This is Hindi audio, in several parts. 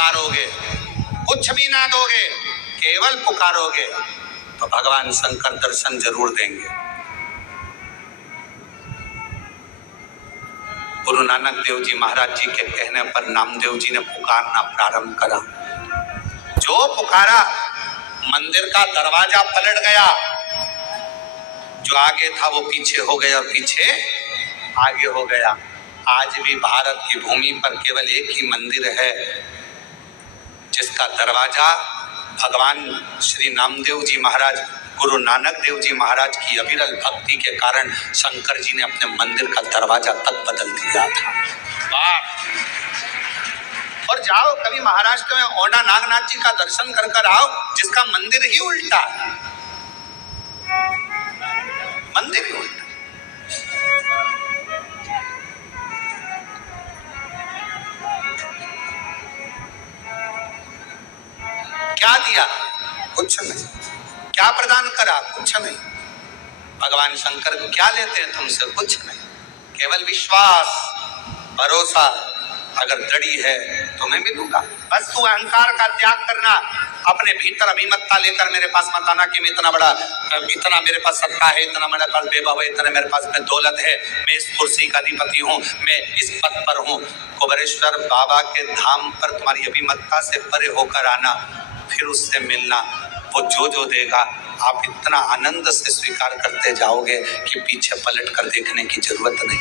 पुकारोगे, कुछ भी ना दोगे, केवल पुकारोगे तो भगवान शंकर दर्शन जरूर देंगे। गुरु नानक देव जी महाराज जी के कहने पर नामदेव जी ने पुकारना प्रारंभ करा। जो पुकारा मंदिर का दरवाजा पलट गया, जो आगे था वो पीछे हो गया और पीछे आगे हो गया। आज भी भारत की भूमि पर केवल एक ही मंदिर है जिसका दरवाजा भगवान श्री नामदेव जी महाराज, गुरु नानक देव जी महाराज की अविरल भक्ति के कारण शंकर जी ने अपने मंदिर का दरवाजा तक बदल दिया था। और जाओ कभी महाराष्ट्र में औंढा नागनाथ जी का दर्शन कर कर आओ, जिसका मंदिर ही उल्टा, मंदिर ही उल्टा। क्या दिया? कुछ नहीं। क्या प्रदान करा? कुछ नहीं। भगवान शंकर क्या लेते हैं तुमसे? कुछ नहीं, केवल विश्वास, भरोसा। अगर दृढ़ी है तो मैं मिलूंगा। बस तू अहंकार का त्याग करना, अपने भीतर अभिमतता लेकर मेरे पास मत आना कि मैं इतना मेरे पास सत्ता है, इतना मेरे पास वैभव है, इतना मेरे पास में दौलत है, मैं इस कुर्सी का अधिपति हूँ, मैं इस पद पर हूँ। कुबेरेश्वर बाबा के धाम पर तुम्हारी अभिमतता से परे होकर आना, फिर उससे मिलना। वो जो देगा आप इतना आनंद से स्वीकार करते जाओगे कि पीछे पलट कर देखने की जरूरत नहीं।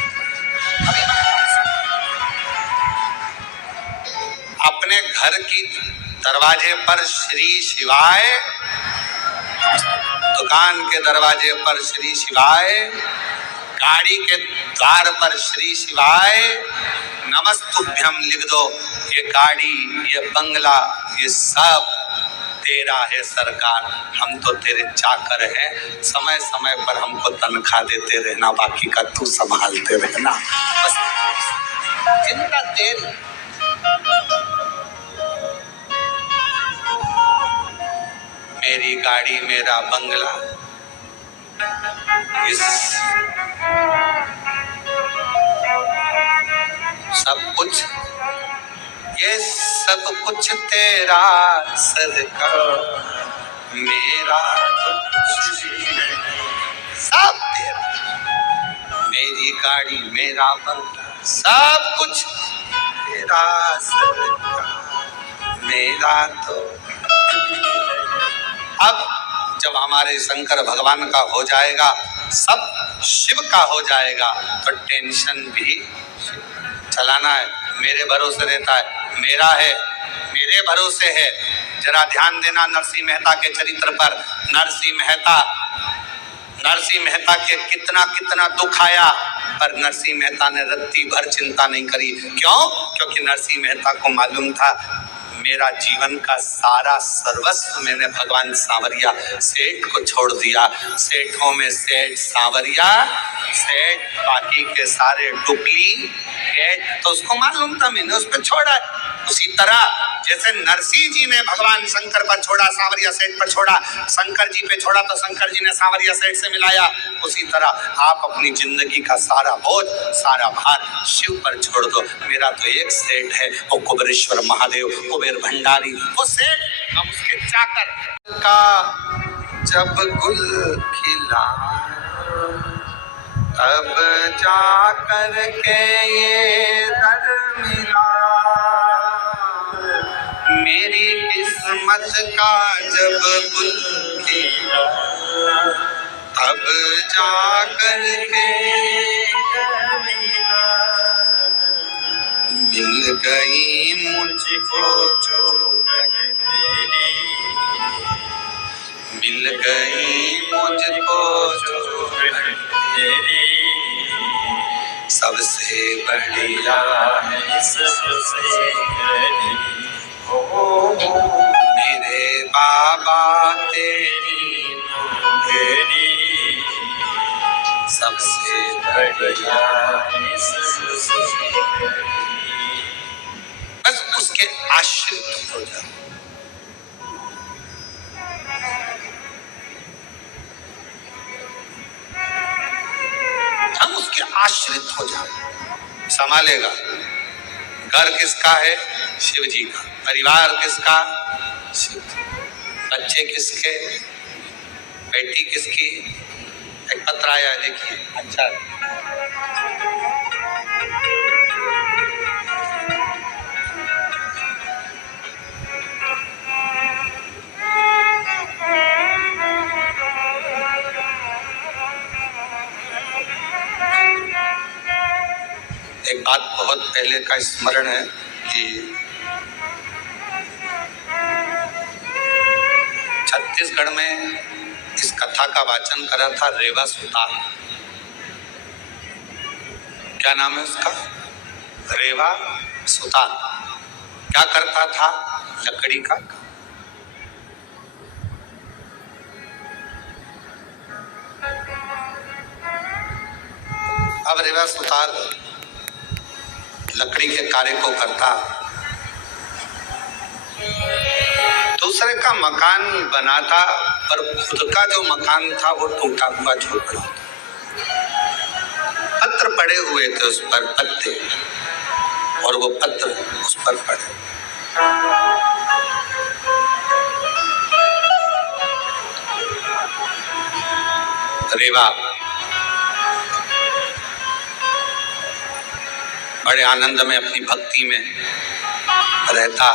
अपने घर की दरवाजे पर श्री शिवाय, दुकान के दरवाजे पर श्री शिवाय, गाड़ी के द्वार पर श्री शिवाय, नमस्तुभ्यम लिख दो। ये गाड़ी, ये बंगला, ये सब तेरा है सरकार, हम तो तेरे चाकर हैं। समय समय पर हमको तनख्वाह देते रहना, बाकी का तू संभालते रहना। बस चिंता तेरी। मेरी गाड़ी, मेरा बंगला, इस सब कुछ, ये सब कुछ तेरा सरकार, मेरा कुछ नहीं, सब तेरा। मेरी गाड़ी, मेरा बंगला, सब कुछ तेरा सरकार, मेरा तो। अब जब हमारे शंकर भगवान का हो जाएगा, सब शिव का हो जाएगा, तो टेंशन भी चलाना है। मेरे भरोसे रहता है, मेरा है, मेरे भरोसे है। जरा ध्यान देना नरसिंह मेहता के चरित्र पर। नरसिंह मेहता के कितना कितना दुख आया, पर नरसिंह मेहता ने रत्ती भर चिंता नहीं करी। क्यों? क्योंकि नरसिंह मेहता को मालूम था मेरा जीवन का सारा सर्वस्व मैंने भगवान सांवरिया सेठ को छोड़ दिया। सेठों में सेठ सांवरिया सेठ, बाकी के सारे डुप्लीकेट। तो उसको मालूम था मैंने उस पर छोड़ा। उसी तरह जैसे नरसिंह जी ने भगवान शंकर पर छोड़ा, सांवरिया सेठ पर छोड़ा, शंकर जी पे छोड़ा तो शंकर जी ने सांवरिया सेठ से मिलाया। उसी तरह आप अपनी जिंदगी का सारा बोझ, सारा भार शिव पर छोड़ दो। मेरा तो एक सेठ है, वो कुबेरेश्वर महादेव, कुबेर भंडारी, वो सेठ, हम उसके चाकर। का जब गुल खिला तब जा कर के ये दर मिला, मेरी किस्मत का जब गुल खिला तब जा कर के मिल गई मुझको जो तेरी, मिल गई मुझको जो तेरी, सबसे बढ़िया है सबसे मेरे बाबा तेरी तेरी, सबसे बढ़िया है सबसे। बस उसके आश्रित हो जाओ। हम उसके आश्रित हो जाओ, संभालेगा। घर किसका है? शिव जी का। परिवार किसका? बच्चे किसके? बेटी किसकी? एक पत्र आया है, देखिए। अच्छा, एक बात बहुत पहले का स्मरण है कि छत्तीसगढ़ में इस कथा का वाचन करा था रेवा सुतार। क्या नाम है उसका? रेवा सुतार। क्या करता था? लकड़ी का। अब रेवा सुतार लकड़ी के कार्य को करता, दूसरे का मकान बनाता, पर खुद का जो मकान था वो टूटा हुआ झोपड़ा था। पत्र पड़े हुए थे उस पर, पत्ते, और वो पत्र उस पर पड़े। रेवा बड़े आनंद में अपनी भक्ति में रहता,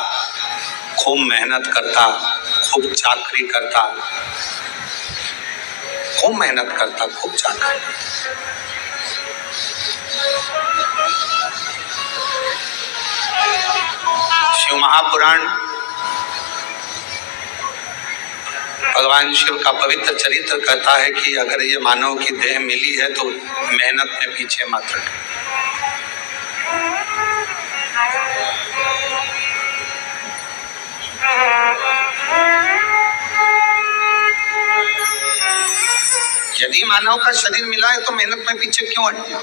खूब मेहनत करता, खूब चाकरी करता, खूब मेहनत करता, खूब चाकरी। शिव महापुराण भगवान शिव का पवित्र चरित्र कहता है कि अगर ये मानव की देह मिली है तो मेहनत में पीछे मत हटो। यदि मानव का शरीर मिला है तो मेहनत में पीछे क्यों हटना?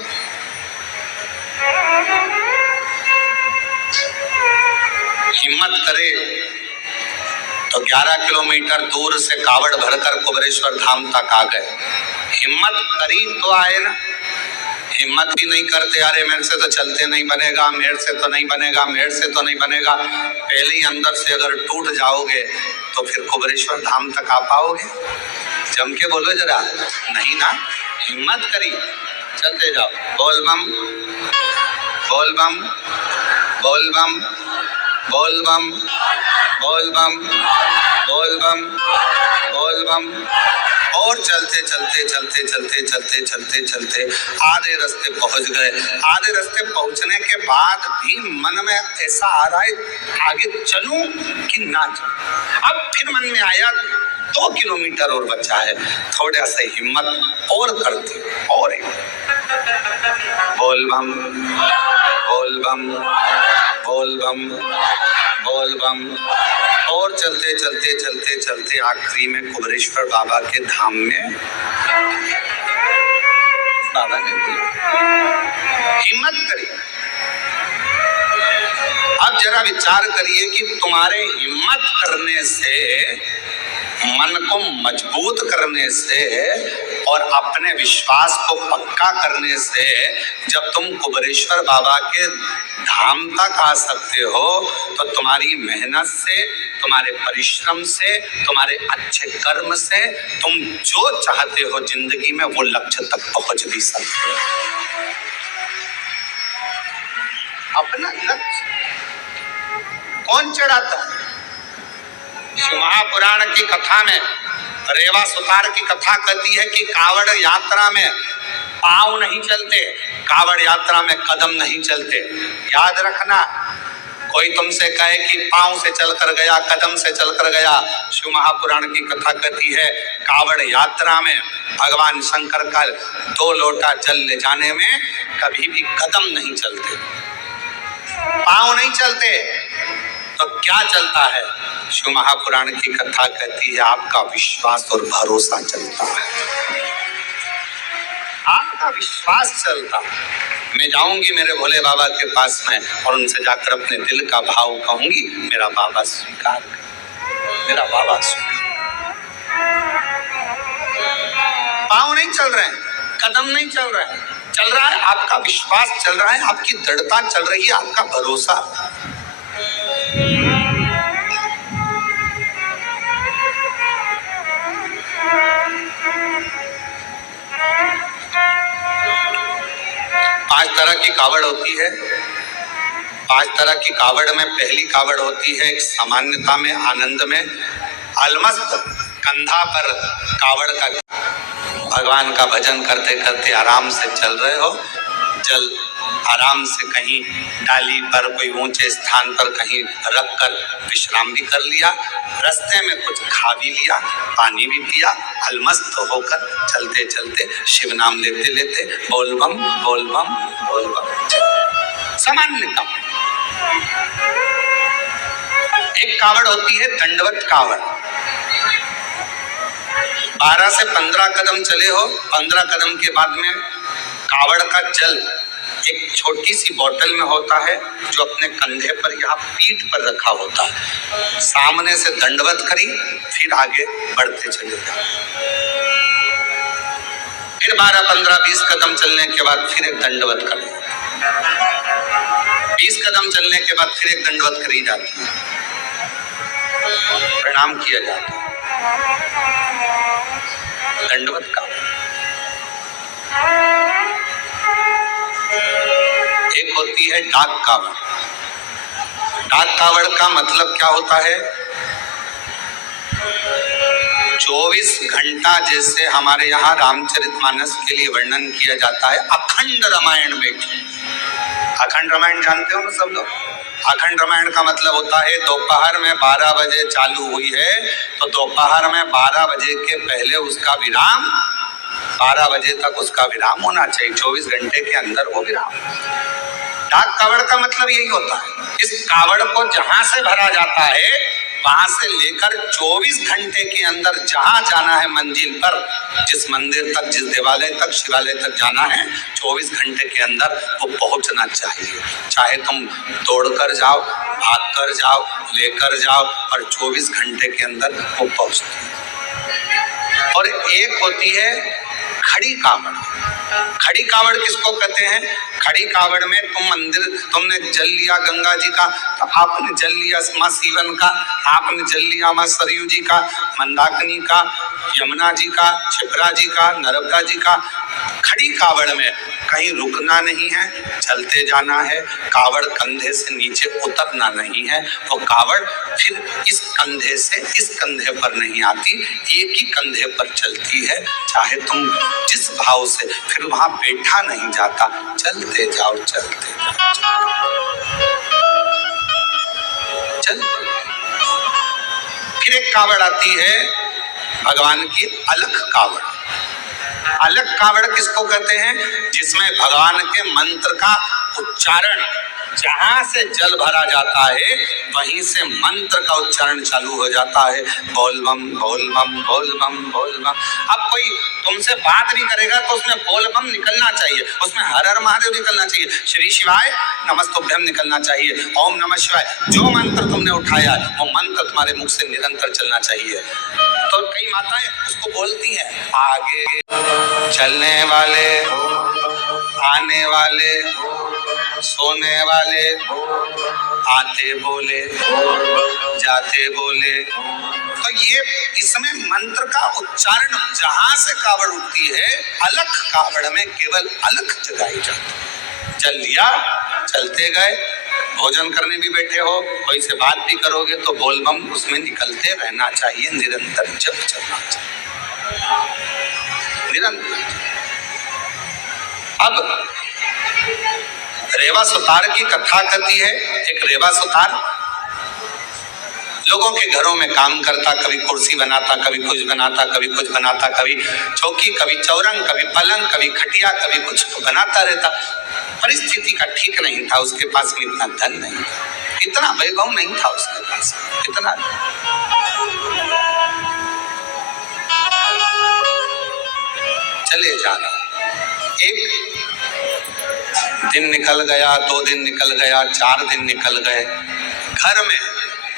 हिम्मत करे तो 11 किलोमीटर दूर से कावड़ भरकर कुबरेश्वर धाम तक आ गए। हिम्मत करी तो आए ना। हिम्मत भी नहीं करते, अरे मेरे से तो चलते नहीं बनेगा, मेरे से तो नहीं बनेगा, मेरे से तो नहीं बनेगा। पहले ही अंदर से अगर टूट जाओगे तो फिर कुबरेश्वर धाम तक आ पाओगे? जम के बोलो जरा, नहीं ना। हिम्मत करी, चलते जाओ। बोल बम, बोल बम, बोल बम, बोल बम, बोल बम, बोल बम, बोल बम। और चलते चलते चलते चलते चलते चलते चलते आधे रास्ते पहुंच गए। आधे रास्ते पहुंचने के बाद भी मन में ऐसा आ रहा है आगे चलूं कि ना चलूं। अब फिर मन में आया 2 किलोमीटर और बचा है, थोड़ा सा हिम्मत और करते और बोल बम, बोल बम, बोल बम, बोल बम। और चलते चलते चलते चलते आखिरी में कुबरेश्वर बाबा के धाम में बाबा ने हिम्मत करी। अब जरा विचार करिए कि तुम्हारे हिम्मत करने से, मन को मजबूत करने से और अपने विश्वास को पक्का करने से जब तुम कुबरेश्वर बाबा के धाम तक आ सकते हो तो तुम्हारी मेहनत से, तुम्हारे परिश्रम से, तुम्हारे अच्छे कर्म से तुम जो चाहते हो जिंदगी में वो लक्ष्य तक पहुंच भी सकते हो। अपना लक्ष्य कौन चढ़ाता है? महापुराण की कथा में रेवा सुतार की कथा कहती है कि कावड़ यात्रा में पांव नहीं चलते, कावड़ यात्रा में कदम नहीं चलते। याद रखना, कोई तुमसे कहे कि पांव से चलकर गया, कदम से चलकर गया, शिव महापुराण की कथा कहती है कावड़ यात्रा में भगवान शंकर का 2 लोटा जल ले जाने में कभी भी कदम नहीं चलते, पांव नहीं चलते। तो क्या चलता है? शिव महापुराण की कथा कहती है आपका विश्वास और भरोसा चलता है, आपका विश्वास चलता। मैं जाऊंगी मेरे भोले बाबा के पास में और उनसे जाकर अपने दिल का भाव कहूंगी, मेरा बाबा स्वीकार कर, मेरा बाबा स्वीकार। पांव नहीं चल रहे हैं, कदम नहीं चल रहे हैं, चल रहा है आपका विश्वास, चल रहा है आपकी दृढ़ता, चल रही है आपका भरोसा। कावड़ होती है, 5 तरह की कावड़ में पहली कावड़ होती है एक सामान्यता में, आनंद में, अलमस्त कंधा पर कावड़ का, भगवान का भजन करते करते आराम से चल रहे हो, जल आराम से कहीं डाली पर कोई ऊंचे स्थान पर कहीं रख कर विश्राम भी कर लिया, रास्ते में कुछ खा भी लिया, पानी भी पिया, अलमस्त होकर चलते चलते शिव नाम लेते लेते बोल बम बोल बम बोल बम, सामान्य काम। एक कावड़ होती है दंडवत कावड़, 12 से 15 कदम चले हो, 15 कदम के बाद में कावड़ का जल एक छोटी सी बोतल में होता है जो अपने कंधे पर या पीठ पर रखा होता है, सामने से दंडवत करी, फिर आगे बढ़ते चले जाओ, फिर 12, 15, 20 कदम चलने के बाद फिर एक दंडवत करें, 20 कदम चलने के बाद फिर एक दंडवत करी जाती है, प्रणाम किया जाता है, दंडवत का। एक होती है डाक कावड़। डाक कावड़ का मतलब क्या होता है? 24 घंटा जैसे हमारे यहाँ रामचरितमानस के लिए वर्णन किया जाता है, अखंड रामायण में। अखंड रामायण जानते हो ना सब लोग? अखंड रामायण का मतलब होता है दोपहर में 12 बजे चालू हुई है तो दोपहर में 12 बजे के पहले उसका विराम, 12 बजे तक उसका विराम होना चाहिए, 24 घंटे के अंदर वो विराम। डाक कावड़ का मतलब यही होता है, इस कावड़ को जहां से भरा जाता है वहां से लेकर 24 घंटे के अंदर जहां जाना है मंजिल पर, जिस मंदिर तक, जिस देवालय तक, शिवालय तक जाना है, 24 घंटे के अंदर वो पहुंचना चाहिए। चाहे तुम दौड़कर जाओ, भागकर जाओ, लेकर जाओ, और 24 घंटे के अंदर वो पहुंचती है। और एक होती है खड़ी कावड़। खड़ी कावड़ किसको कहते हैं? खड़ी कावड़ में तुम मंदिर, तुमने जल लिया गंगा जी का, तो आपने जल लिया माँ सीवन का, आपने जल लिया माँ सरयू जी का, मंदाकिनी का, यमुना जी का, क्षिप्रा जी का, नर्मदा जी का। खड़ी कावड़ में कहीं रुकना नहीं है, चलते जाना है, कावड़ कंधे से नीचे उतरना नहीं है, वो कावड़ फिर इस कंधे से इस कंधे पर नहीं आती, एक ही कंधे पर चलती है। चाहे तुम जिस भाव से, फिर वहां बैठा नहीं जाता, चलते जाओ चलते जाओ चलते। फिर एक कावड़ आती है भगवान की अलख कावड़। अलख कावड़ किसको कहते हैं? जिसमें भगवान के मंत्र का उच्चारण, जहां से जल भरा जाता है वहीं से मंत्र का उच्चारण चालू हो जाता है, बोल बम बोल बम बोल बम बोल बम। अब कोई तुमसे बात नहीं करेगा तो उसमें बोल बम निकलना चाहिए, उसमें हर हर महादेव निकलना चाहिए, श्री शिवाय नमस्तुभ्यम निकलना चाहिए, ओम नमः शिवाय। जो मंत्र तुमने उठाया वो मंत्र तुम्हारे मुख से निरंतर चलना चाहिए। तो कई माताएं उसको बोलती हैं, आगे चलने वाले, आने वाले, सोने वाले, आते बोले, जाते बोले। तो ये इसमें मंत्र का उच्चारण जहां से कावड़ उठती है, अलख कावड़ में केवल अलख जगाई जाती है। जल लिया, चलते गए, भोजन करने भी बैठे हो, कोई से बात भी करोगे तो बोल बम उसमें निकलते रहना चाहिए, निरंतर जप चलना चाहिए, निरंतर। अब रेवा सुतार की कथा कहती है। एक रेवा सुतार लोगों के घरों में काम करता, कभी कुर्सी बनाता, कभी कुछ बनाता, कभी कुछ बनाता, कभी चौकी, कभी चौरंग, कभी पलंग, कभी खटिया, कभी कुछ बनाता रहता। परिस्थिति का ठीक नहीं था, उसके पास में इतना धन नहीं था, इतना वैभव नहीं था उसके पास, इतना। चले जाना, एक दिन निकल गया, 2 दिन निकल गया, 4 दिन निकल गए, घर में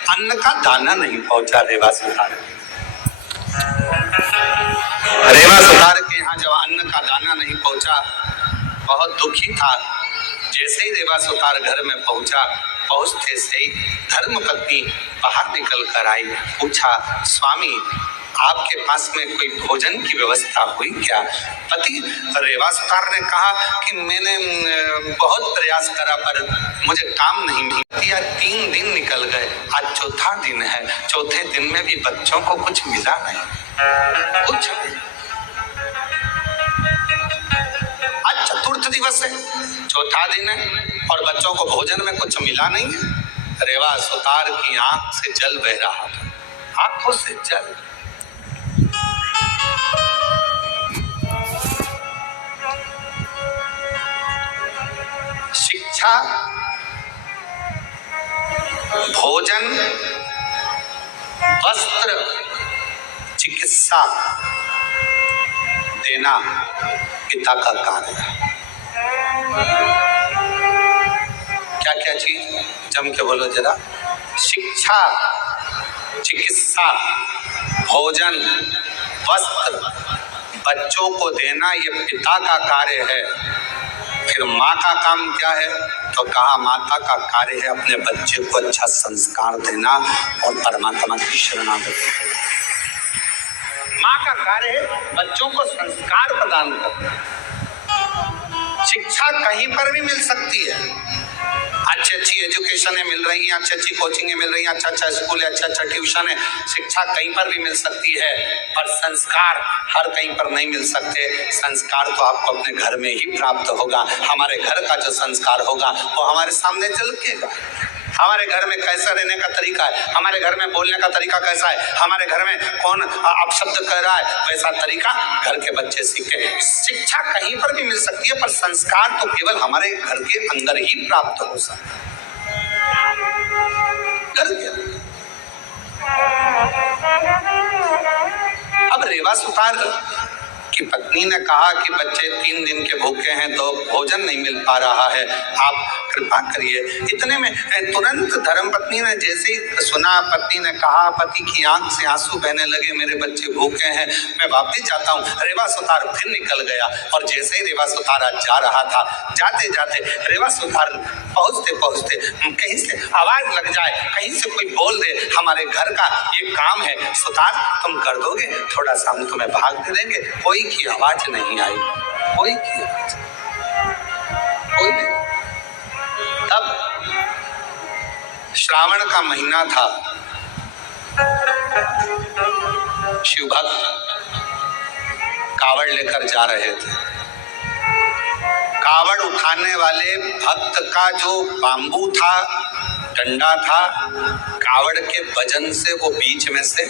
अन्न का दाना नहीं पहुंचा रेवा सुतार। रेवा सुतार के यहाँ जब अन्न का दाना नहीं पहुंचा, बहुत दुखी था। जैसे ही रेवा सुतार घर में पहुंचा, पहुंचते से ही धर्मपत्नी बाहर निकल कर आई, पूछा, स्वामी आपके पास में कोई भोजन की व्यवस्था हुई क्या? पति रेवा सुतार ने कहा कि मैंने बहुत प्रयास करा पर मुझे काम नहीं मिला। 3 दिन निकल गए, आज चौथा दिन है, चौथे दिन में भी बच्चों को कुछ मिला नहीं, कुछ नहीं। आज चतुर्थ दिवस है, चौथा दिन है और बच्चों को भोजन में कुछ मिला नहीं है। रेवा सुतार की आंख से जल बह रहा था, आंखों से जल। शिक्षा, भोजन, वस्त्र, चिकित्सा देना पिता का कार्य है। क्या क्या चीज? जम के बोलो जरा। शिक्षा, चिकित्सा, भोजन, वस्त्र, बच्चों को देना ये पिता का कार्य है। फिर माँ का काम क्या है? तो कहा माता का कार्य है अपने बच्चे को अच्छा संस्कार देना और परमात्मा की शरणागति। माँ का कार्य है बच्चों को संस्कार प्रदान करना। शिक्षा कहीं पर भी मिल सकती है, अच्छी अच्छी एजुकेशन मिल रही है, अच्छी अच्छी कोचिंग मिल रही है, अच्छा अच्छा स्कूल है, अच्छा अच्छा ट्यूशन है, शिक्षा कहीं पर भी मिल सकती है, पर संस्कार हर कहीं पर नहीं मिल सकते। संस्कार तो आपको अपने घर में ही प्राप्त होगा। हमारे घर का जो संस्कार होगा वो हमारे सामने झलकेगा। हमारे घर में कैसा रहने का तरीका है, हमारे घर में बोलने का तरीका कैसा है, हमारे घर में कौन अपशब्द कह रहा है, वैसा तरीका घर के बच्चे सीखे। शिक्षा कहीं पर भी मिल सकती है पर संस्कार तो केवल हमारे घर के अंदर ही प्राप्त हो सकता है। अब रेवा सुतार की पत्नी ने कहा कि बच्चे 3 दिन के भूखे हैं तो भोजन नहीं मिल पा रहा है, आप कृपा करिए। इतने में तुरंत धर्मपत्नी ने जैसे ही सुना, पत्नी ने कहा, पति की आंख से आंसू बहने लगे, मेरे बच्चे भूखे हैं, मैं वापस जाता हूँ। रेवा सुतार फिर निकल गया और जैसे ही रेवा सुतार जा रहा था, जाते जाते रेवा सुतार पहुँचते पहुँचते कहीं से आवाज लग जाए, कहीं से कोई बोल दे, हमारे घर का ये काम है सुतार, तुम कर दोगे, थोड़ा सा हम तुम्हें भाग दे देंगे। कोई की आवाज नहीं आई, कोई की आवाज, कोई नहीं। तब श्रावण का महीना था, शिव भक्त कावड़ लेकर जा रहे थे। कावड़ उठाने वाले भक्त का जो बांबू था, डंडा था, कावड़ के वजन से वो बीच में से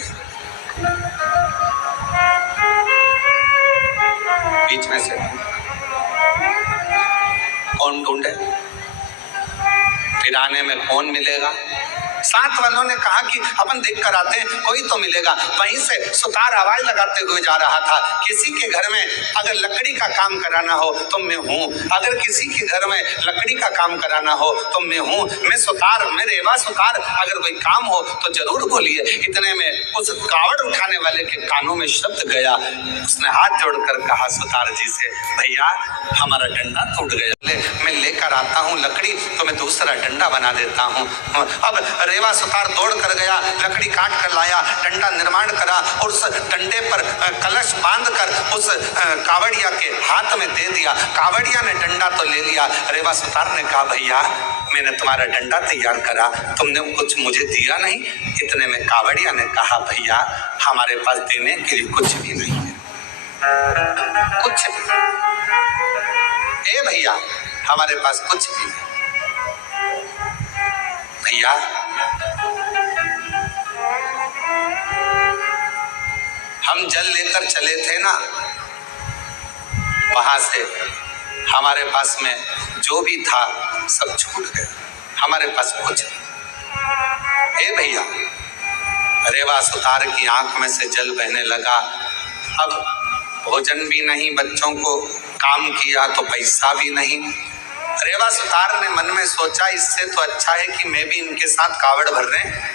कौन ढूंढे? फिराने में कौन मिलेगा? साथ वालों ने कहा कि अपन देख कर आते हैं, कोई तो मिलेगा। वहीं से सुतार आवाज लगाते हुए जा रहा था, किसी के घर में अगर लकड़ी का काम कराना हो तो मैं हूँ, अगर किसी के घर में लकड़ी का काम कराना हो तो मैं हूँ, मैं सुतार, मैं रेवा सुतार, अगर कोई काम हो तो जरूर बोलिए। इतने में उस कावड़ उठाने वाले के कानों में शब्द गया, उसने हाथ जोड़कर कहा सुतार जी से, भैया हमारा डंडा टूट गया, मैं लेकर आता हूँ लकड़ी तो मैं दूसरा डंडा बना देता हूँ। अब रेवा सुतार दौड़ कर गया, लकड़ी काट कर लाया, डंडा निर्माण करा और उस डंडे पर कलश बांध कर उस कावड़िया के हाथ में दे दिया। कावड़िया ने डंडा तो ले लिया, रेवा सुतार ने कहा भैया मैंने तुम्हारा डंडा तैयार करा, तुमने कुछ मुझे दिया नहीं। इतने में कावड़िया ने कहा भैया हमारे पास देने के लिए कुछ भी नहीं है, कुछ भी। ए भैया हमारे पास कुछ भी नहीं। भैया हम जल लेकर चले थे ना, वहां से हमारे पास में जो भी था सब छूट गया, हमारे पास कुछ नहीं। ए भैया, रेवा सुतार की आंख में से जल बहने लगा। अब भोजन भी नहीं, बच्चों को काम किया तो पैसा भी नहीं। रेवा सुतार ने मन में सोचा इससे तो अच्छा है कि मैं भी इनके साथ कावड़ भर रहे हैं।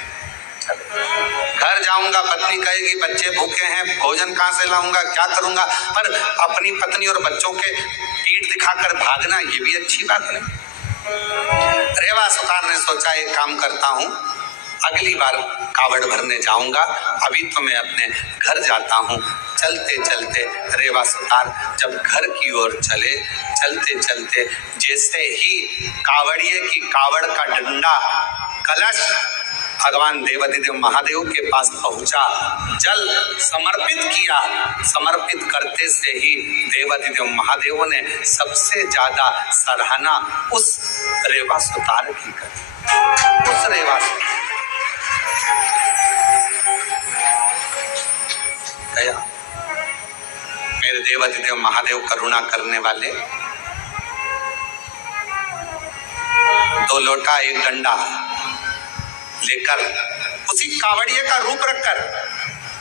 घर जाऊंगा, पत्नी कहेगी बच्चे भूखे हैं, भोजन कहाँ से लाऊंगा, क्या करूंगा, पर अपनी पत्नी और बच्चों के पीठ दिखाकर भागना ये भी अच्छी बात नहीं। रेवा सुतार ने सोचा एक काम करता हूँ, अगली बार कावड़ भरने जाऊंगा, अभी तो मैं अपने घर जाता हूँ। चलते चलते रेवा सुतार जब घर की ओर चले, चलते चलते जैसे ही कावड़िए की कावड़ का डंडा कलश भगवान देवाधिदेव महादेव के पास पहुंचा, जल समर्पित किया। समर्पित करते से ही देवाधिदेव महादेव ने सबसे ज्यादा सराहना उस रेवा सुतार की करी। उस रेवा गया मेरे देवाधिदेव महादेव करुणा करने वाले, 2 लोटा 1 डंडा लेकर उसी कावड़िए का रूप रखकर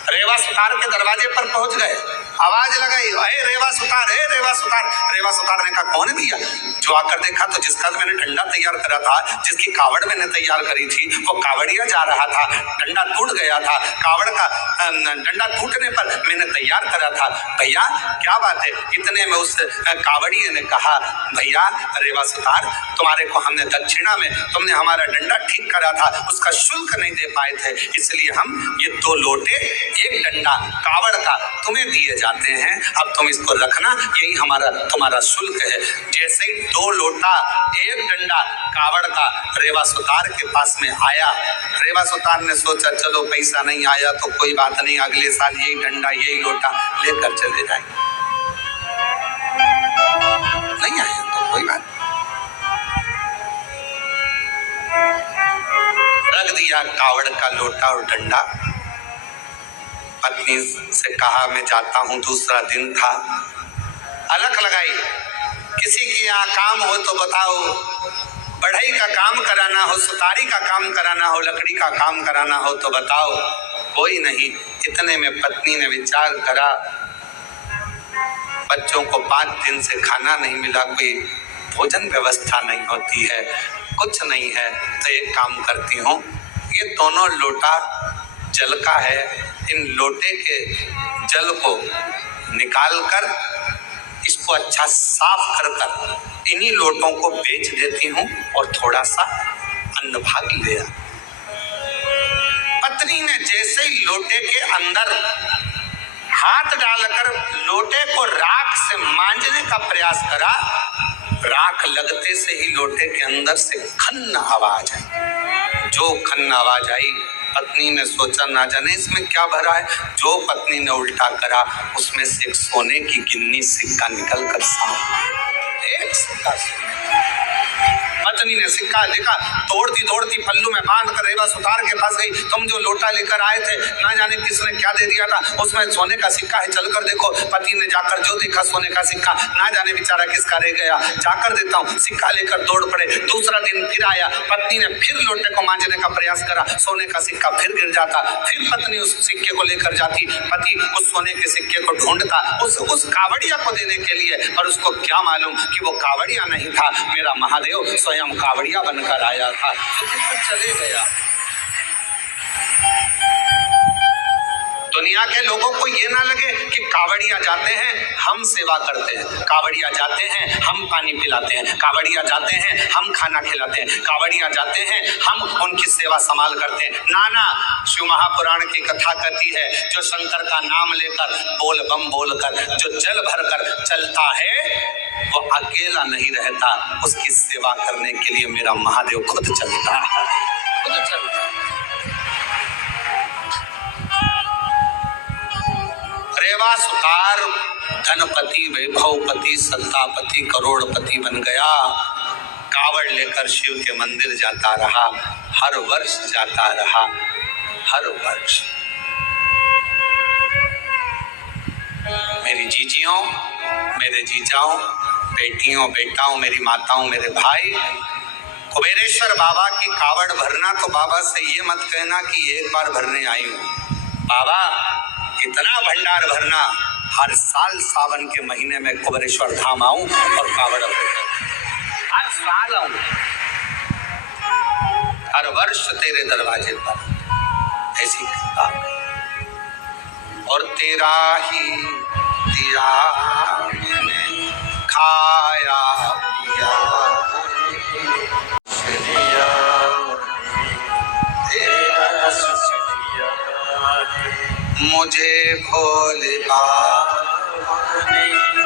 रेवा सुतार के दरवाजे पर पहुंच गए। आवाज लगाई, अरे रेवा सुतार, हे रेवा सुतार। रेवा सुतार ने कहा, कौन है भैया? जो आकर देखा तो जिसका मैंने डंडा तैयार करा था, जिसकी कावड़ मैंने तैयार करी थी, वो कावड़िया जा रहा था, डंडा टूट गया था। कावड़ का डंडा टूटने पर मैंने तैयार करा था। भैया क्या बात है? इतने में उस कावड़िए ने कहा, भैया रेवा सुतार, तुम्हारे को हमने दक्षिणा में तुमने हमारा डंडा ठीक करा था, उसका शुल्क नहीं दे पाए थे, इसलिए हम ये 2 लोटे 1 डंडा कावड़ का तुम्हें दिए जाते हैं। अब तुम इसको रखना, यही हमारा तुम्हारा शुल्क है। जैसे ही 2 लोटा 1 डंडा कावड़ का रेवा सुतार के पास में आया, रेवा सुतार ने सोचा चलो पैसा नहीं आया तो कोई बात नहीं, अगले साल यही डंडा यही लोटा लेकर चले जाएंगे। नहीं आया तो कोई बात, रख दिया कावड़ का लोटा और डंडा। पत्नी से कहा मैं जाता हूं, दूसरा दिन था। अलग लगाई, किसी के यहाँ काम हो तो बताओ, बढ़ई का काम कराना हो, सुतारी का काम कराना हो, लकड़ी का काम कराना हो तो बताओ, कोई नहीं। इतने में पत्नी ने विचार करा, बच्चों को 5 दिन से खाना नहीं मिला, कोई भोजन व्यवस्था नहीं होती है, कुछ नहीं है, तो एक काम करती हूँ, ये दोनों लोटा जल का है, इन लोटे के जल को निकाल कर इसको अच्छा साफ कर इन्हीं लोटों को बेच देती हूँ और थोड़ा सा अन्न भाग लिया। पत्नी ने जैसे ही लोटे के अंदर हाथ डालकर लोटे को राख से मांजने का प्रयास करा, राख लगते से ही लोटे के अंदर से खन्न आवाज आई। जो खन्न आवाज आई, पत्नी ने सोचा ना जाने इसमें क्या भरा है। जो पत्नी ने उल्टा करा, उसमें से एक सोने की गिन्नी सिक्का निकल कर सामने, एक सिक्का। पत्नी ने सिक्का देखा, दौड़ती पल्लू में बांध कर रेवा सुतार के पास गई। तुम जो लोटा लेकर आए थे, ना जाने किसने क्या दे दिया था, उसमें सोने का सिक्का है, चलकर देखो। पति ने जाकर जो देखा सोने का सिक्का, ना जाने बेचारा किसका रह गया, जाकर देता हूँ। सिक्का लेकर दौड़ पड़े। दूसरा दिन फिर आया, पत्नी ने फिर लोटे को मांजने का प्रयास करा, सोने का सिक्का फिर गिर जाता। फिर पत्नी उस सिक्के को लेकर जाती, पति उस सोने के सिक्के को ढूंढता उस कावड़िया को देने के लिए, और उसको क्या मालूम कि वो कावड़िया नहीं था, मेरा महादेव स्वयं कावड़िया बनकर आया था। तो चले गया। दुनिया के लोगों को ये ना लगे कि कावड़िया जाते हैं हम सेवा करते हैं, कावड़िया जाते हैं हम पानी पिलाते हैं, कावड़िया जाते हैं हम खाना खिलाते हैं, कावड़िया जाते हैं हम उनकी सेवा संभाल करते हैं। नाना शिव महापुराण की कथा कहती है, जो शंकर का नाम लेकर बोल बम बोलकर जो जल भरकर चलता है, वो अकेला नहीं रहता, उसकी सेवा करने के लिए मेरा महादेव खुद चलता है, खुद चलता है। रेवा सुतार धनपति वैभवपति सत्तापति करोड़पति बन गया। कावड़ लेकर शिव के मंदिर जाता रहा, हर वर्ष जाता रहा, हर वर्ष। मेरी जीजियों, मेरे जीजाओं, बेटियों बेटाओं, मेरी माताओं, मेरे भाई, कुबेरेश्वर बाबा की कावड़ भरना तो बाबा से ये मत कहना कि एक बार भरने आई हूँ। बाबा इतना भंडार भरना, हर साल सावन के महीने में कुबेरेश्वर धाम आऊं और कावड़ भरूं, हर साल आऊं, हर वर्ष तेरे दरवाजे पर। ऐसी कृपा और तेरा ही दिया मैंने खाया पिया, तेरा मुझे भोले बाबा ने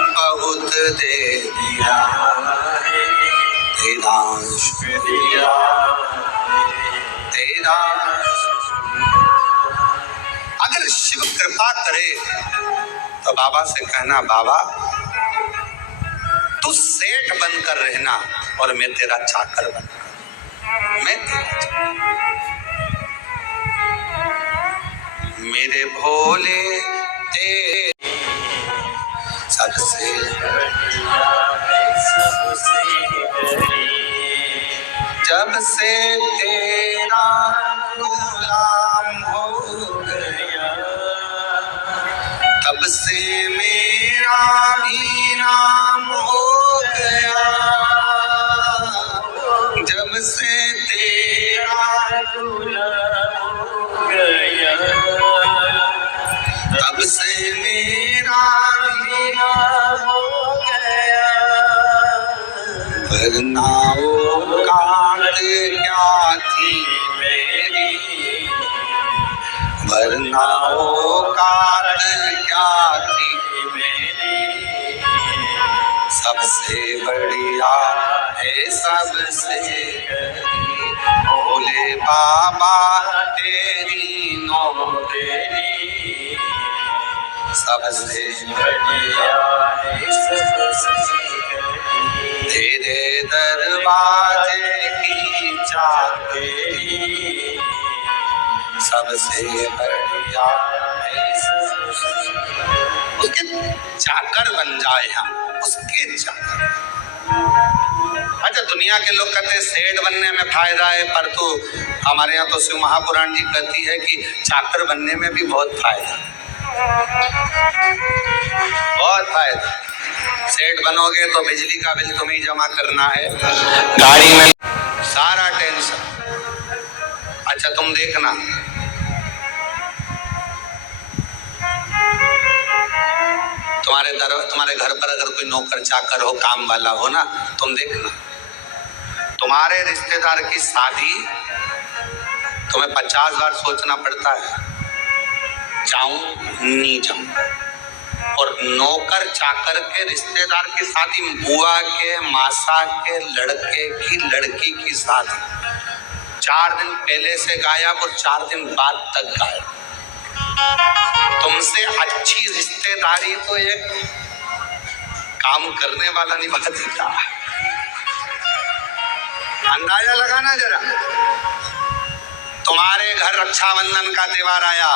बहुत दे दिया है, तेरा शुक्रिया, तेरा। अगर शिव कृपा करे तो बाबा से कहना, बाबा तू सेठ बनकर रहना और मैं तेरा चाकर बनकर, मैं तेरा मेरे भोले ते सबसे जब से तेरा गुलाम हो गया, तब से मेरा भी नाम हो गया। जब से तेरा गुलाम हो गया, तब से मेरा भी नाम हो गया। वरना औकात क्या थी मेरी, वरना औकात क्या थी मेरी, सबसे बढ़िया है सबसे भोले बाबा तेरी नौकरी, सबसे बढ़िया है सबसे तेरे दरवाजे की चाबी, सबसे बढ़िया है उसके चाकर बन जाए हम, उसके चाकर। अच्छा, दुनिया के लोग कहते हैं सेठ बनने में फायदा है, पर तो हमारे यहाँ तो शिव महापुराण जी कहती है कि चाकर बनने में भी बहुत फायदा, बहुत फायदा। सेठ बनोगे तो बिजली का बिल तुम्हें जमा करना है, गाड़ी में सारा टेंशन। अच्छा तुम देखना, तुम्हारे घर पर अगर कोई नौकर चाकर हो, काम वाला हो ना, तुम देखना तुम्हारे रिश्तेदार की शादी तुम्हें 50 बार सोचना पड़ता है, जाऊं नहीं जाऊं। और नौकर चाकर के रिश्तेदार की शादी, बुआ के, मासा के लड़के की लड़की की शादी 4 दिन पहले से गायब और 4 दिन बाद तक गायब। तुमसे अच्छी रिश्तेदारी तो एक काम करने वाला निभा देता। अंदाजा लगाना जरा, तुम्हारे घर रक्षाबंधन का त्योहार आया,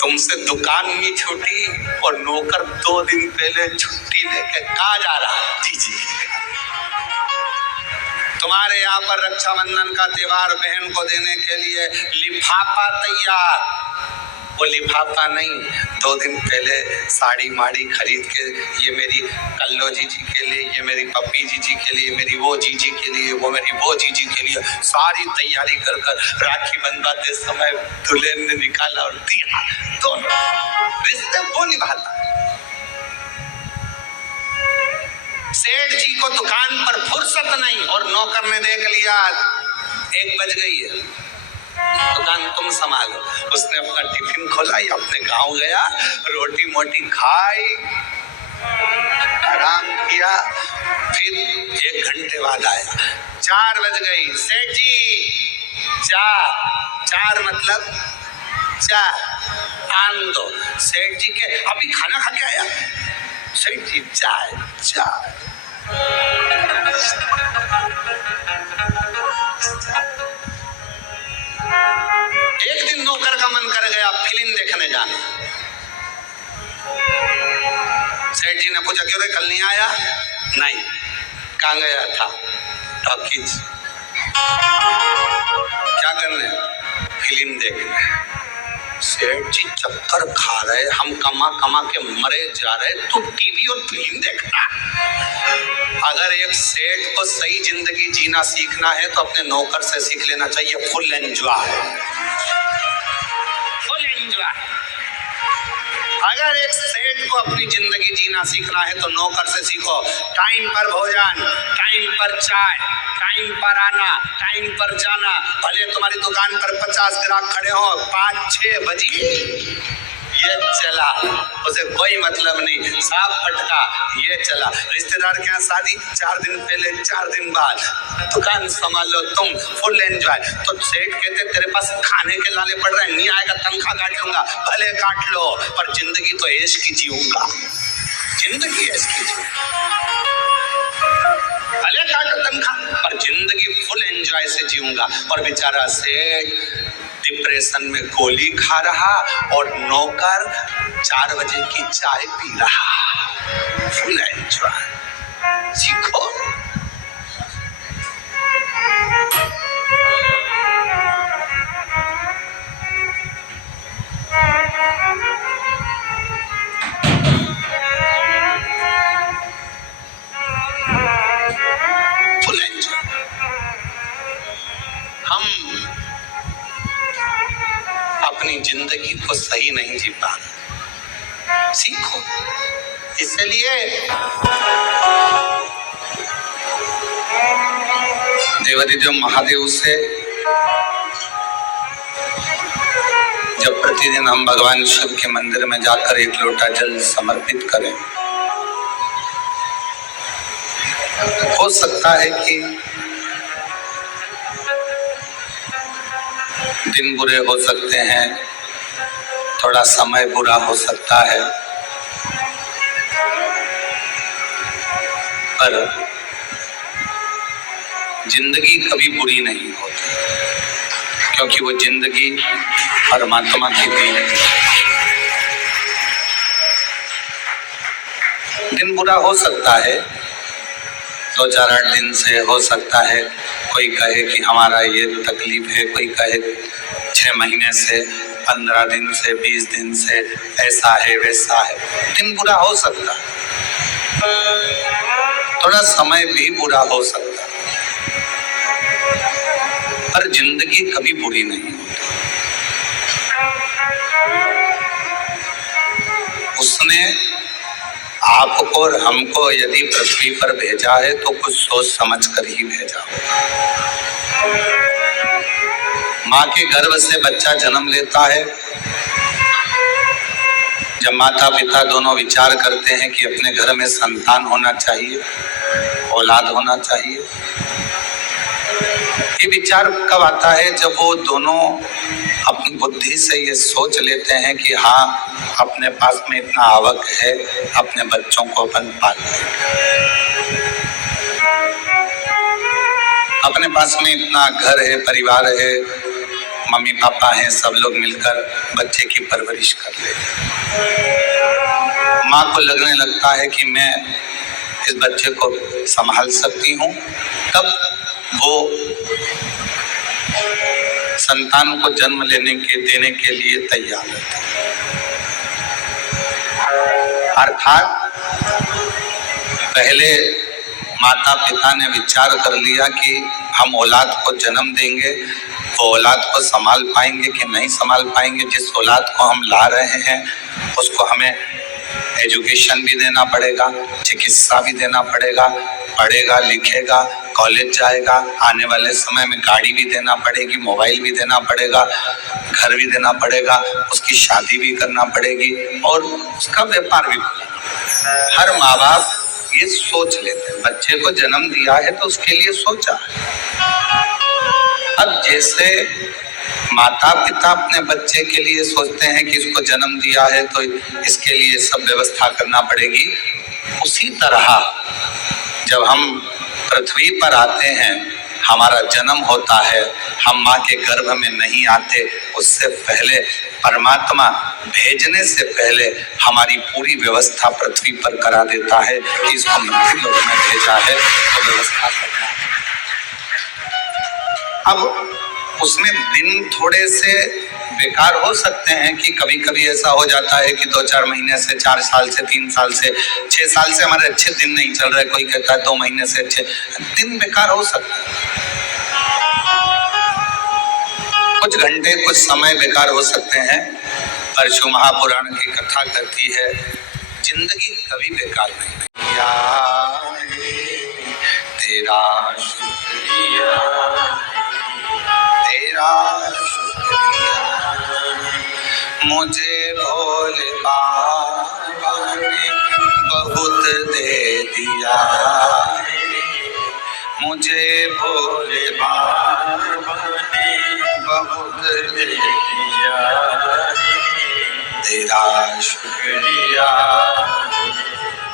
तुमसे दुकान नहीं छूटी और नौकर 2 दिन पहले छुट्टी लेके कहाँ जा रहा है, जी। तुम्हारे यहाँ पर रक्षाबंधन का त्योहार बहन को देने के लिए लिफाफा तैयार, वो लिफाफा नहीं, 2 दिन पहले साड़ी माड़ी खरीद के, ये मेरी कल्लो जीजी के लिए, ये मेरी पप्पी जीजी के लिए, मेरी वो जीजी के लिए, वो मेरी वो जीजी के लिए, सारी तैयारी कर राखी बंधवाते समय दुल्हन ने निकाला और दिया। दोनों रिश्ते वो निभाता। सेठ जी को दुकान पर फुर्सत नहीं और नौकर ने देख लिया 1 बज गई है, दुकान तुम संभालो। उसने अपना टिफिन खोला या अपने गांव गया, रोटी मोटी खाई, आराम किया, फिर 1 घंटे बाद आया, 4 बज गई। सेठ जी 4 मतलब 4 आन दो। सेठ जी के अभी खाना खा के आया, सेठ जी चाय। एक दिन नौकर का मन कर गया फिल्म देखने जाना। सेठ जी ने पूछा क्यों रे, कल नहीं आया? नहीं। कहाँ गया था? टॉकीज। क्या करने? फिल्म देखने। सेठ जी चक्कर खा रहे, हम कमा के मरे जा रहे, तू टीवी और फिल्म देखना। अगर एक सेठ को सही जिंदगी जीना सीखना है तो अपने नौकर से सीख लेना चाहिए, फुल एंजॉय। अगर एक सेठ को अपनी जिंदगी जीना सीखना है तो नौकर से सीखो। टाइम पर भोजन, टाइम पर चाय, टाइम टाइम पर आना, टाइम पर जाना। भले तुम्हारी दुकान पर 50 ग्राहक खड़े हो, 5-6 बजी ये चला, उसे कोई मतलब नहीं, साफ फटका ये चला। रिश्तेदार के यहाँ शादी 4 दिन पहले 4 दिन बाद, दुकान संभालो तुम, फुल एंजॉय। तो सेठ कहते तेरे पास खाने के लाले पड़ रहे हैं, नहीं आएगा तनख्वाह काट लूंगा। भले काट लो, पर जिंदगी तो ऐश की जीऊंगा, जिंदगी ऐश की जीऊंगा। भले काटो तनख्वाह, पर जिंदगी फुल एंजॉय से जीऊंगा। और बेचारा सेठ डिप्रेशन में गोली खा रहा और नौकर 4 बजे की चाय पी रहा। Full enjoy. सीखो। Full enjoy. हम अपनी जिंदगी को सही नहीं जी पा रहे, सीखो। इसलिए देवादिदेव महादेव से जब प्रतिदिन हम भगवान शिव के मंदिर में जाकर 1 लोटा जल समर्पित करें, हो सकता है कि दिन बुरे हो सकते हैं, थोड़ा समय बुरा हो सकता है, पर जिंदगी कभी बुरी नहीं होती, क्योंकि वो जिंदगी परमात्मा की दी है। दिन बुरा हो सकता है, 2-4-8 दिन से हो सकता है, कोई कहे कि हमारा ये तकलीफ है, कोई कहे 6 महीने से, 15 दिन से, 20 दिन से, ऐसा है वैसा है। दिन बुरा हो सकता है, थोड़ा समय भी बुरा हो सकता है, पर जिंदगी कभी बुरी नहीं होती। उसने आपको और हमको यदि पृथ्वी पर भेजा है तो कुछ सोच समझ कर ही भेजा। माँ के गर्भ से बच्चा जन्म लेता है, जब माता पिता दोनों विचार करते हैं कि अपने घर में संतान होना चाहिए, औलाद होना चाहिए। ये विचार कब आता है? जब वो दोनों अपनी बुद्धि से ये सोच लेते हैं कि हाँ, अपने पास में इतना आवक है, अपने बच्चों को अपन पाल लें, अपने पास में इतना घर है, परिवार है, मम्मी पापा हैं, सब लोग मिलकर बच्चे की परवरिश कर ले। माँ को लगने लगता है कि मैं इस बच्चे को संभाल सकती हूँ, तब वो संतान को जन्म देने के लिए तैयार रहता है। अर्थात पहले माता पिता ने विचार कर लिया कि हम औलाद को जन्म देंगे, वो औलाद को संभाल पाएंगे कि नहीं संभाल पाएंगे। जिस औलाद को हम ला रहे हैं उसको हमें एजुकेशन भी देना पड़ेगा, चिकित्सा भी देना पड़ेगा, पढ़ेगा लिखेगा, कॉलेज जाएगा, आने वाले समय में गाड़ी भी देना पड़ेगी, मोबाइल भी देना पड़ेगा, घर भी देना पड़ेगा, उसकी शादी भी करना पड़ेगी और उसका व्यापार भी करना पड़ेगा। हर माँ बाप ये सोच लेते हैं, बच्चे को जन्म दिया है तो उसके लिए सोचा है। अब जैसे माता पिता अपने बच्चे के लिए सोचते हैं कि इसको जन्म दिया है तो इसके लिए सब व्यवस्था करना पड़ेगी, उसी तरह जब हम पृथ्वी पर आते हैं, हमारा जन्म होता है, हम माँ के गर्भ में नहीं आते, उससे पहले परमात्मा भेजने से पहले हमारी पूरी व्यवस्था पृथ्वी पर करा देता है कि इसको मृत्यु लोक में भेजा है तो व्यवस्था करना है। अब उसमें दिन थोड़े से बेकार हो सकते हैं कि कभी कभी ऐसा हो जाता है कि 2-4 महीने से, 4 साल से, 3 साल से, 6 साल से हमारे अच्छे दिन नहीं चल रहे, कोई कहता है 2 महीने से अच्छे दिन बेकार हो सकते हैं, कुछ घंटे कुछ समय बेकार हो सकते हैं। पर शिव महापुराण की कथा कहती है जिंदगी कभी बेकार नहीं। तेरा शुक्रिया तेरा शुक्रिया मुझे भोले बाबा ने बहुत दे दिया, मुझे भोले बाबा ने बहुत दे दिया, तेरा शुक्रिया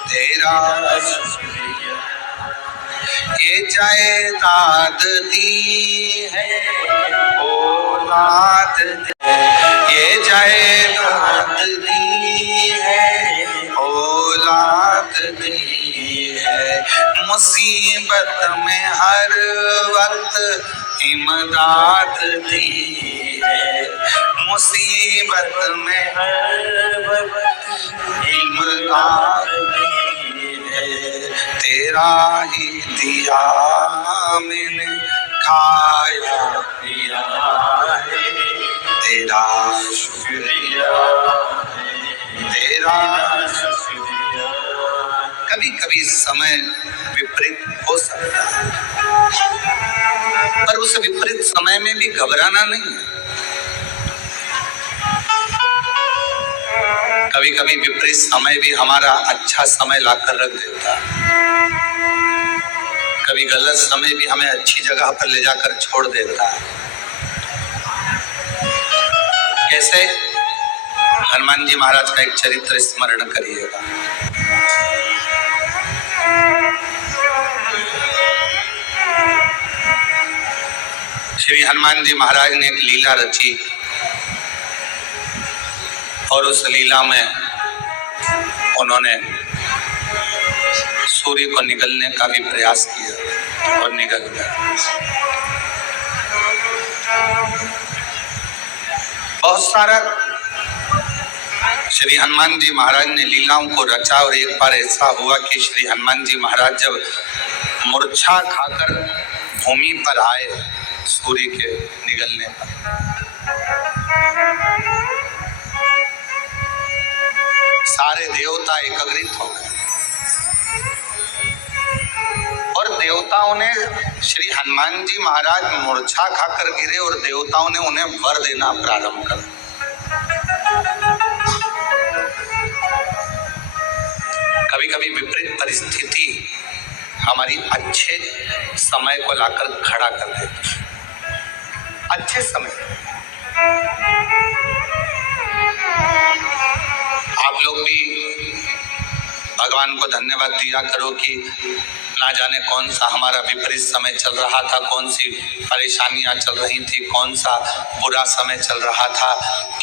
तेरा शुक्रिया। ये जायदाद दी है औलाद दी, ये जायदाद दी है औलाद दी है, मुसीबत में हर वक्त इमदाद दी है, मुसीबत में हर वक्त इमदाद दी है, तेरा ही दिया मैंने खाया पिया है, तेरा शुक्रिया तेरा शुक्रिया। कभी कभी समय विपरीत हो सकता है, पर उस विपरीत समय में भी घबराना नहीं है। कभी कभी विपरीत समय भी हमारा अच्छा समय लाकर रख देता है, कभी गलत समय भी हमें अच्छी जगह पर ले जाकर छोड़ देता है। कैसे? हनुमान जी महाराज का एक चरित्र स्मरण करिएगा। श्री हनुमान जी महाराज ने एक लीला रची और उस लीला में उन्होंने सूर्य को निगलने का भी प्रयास किया और निगल गया। बहुत सारा श्री हनुमान जी महाराज ने लीलाओं को रचा और एक बार ऐसा हुआ कि श्री हनुमान जी महाराज जब मूर्छा खाकर भूमि पर आए सूर्य के निगलने पर, सारे देवता एकत्रित हो गए और देवताओं ने श्री हनुमान जी महाराज मूर्छा खाकर गिरे और देवताओं ने उन्हें वर देना प्रारंभ कर। कभी कभी विपरीत परिस्थिति हमारी अच्छे समय को लाकर खड़ा कर देती है। अच्छे समय आप लोग भी भगवान को धन्यवाद दिया करो कि ना जाने कौन सा हमारा विपरीत समय चल रहा था, कौन सी परेशानियां चल रही थी, कौन सा बुरा समय चल रहा था,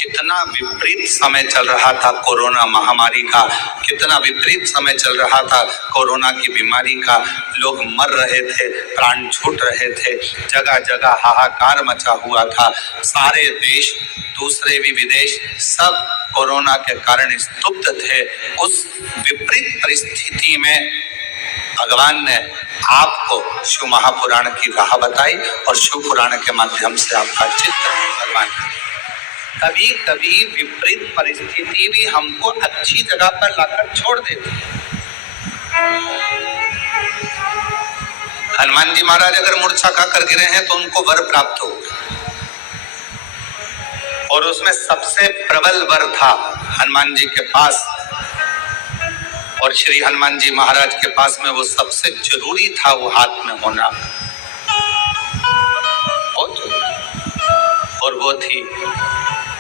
कितना विपरीत समय चल रहा था कोरोना महामारी का, कितना विपरीत समय चल रहा था कोरोना की बीमारी का। लोग मर रहे थे, प्राण छूट रहे थे, जगह जगह हाहाकार मचा हुआ था। सारे देश, दूसरे भी विदेश, सब कोरोना के कारण स्तब्ध थे। उस विपरीत परिस्थिति में भगवान ने आपको शिव महापुराण की राह बताई और शिव पुराण के माध्यम से आपका चित्र भगवान। कभी कभी विपरीत परिस्थिति भी हमको अच्छी जगह पर लाकर छोड़ देती है। हनुमान जी महाराज अगर मूर्छा खाकर गिरे हैं तो उनको वर प्राप्त हो और उसमें सबसे प्रबल वर था हनुमान जी के पास, और श्री हनुमान जी महाराज के पास में वो सबसे जरूरी था वो हाथ में होना, और वो थी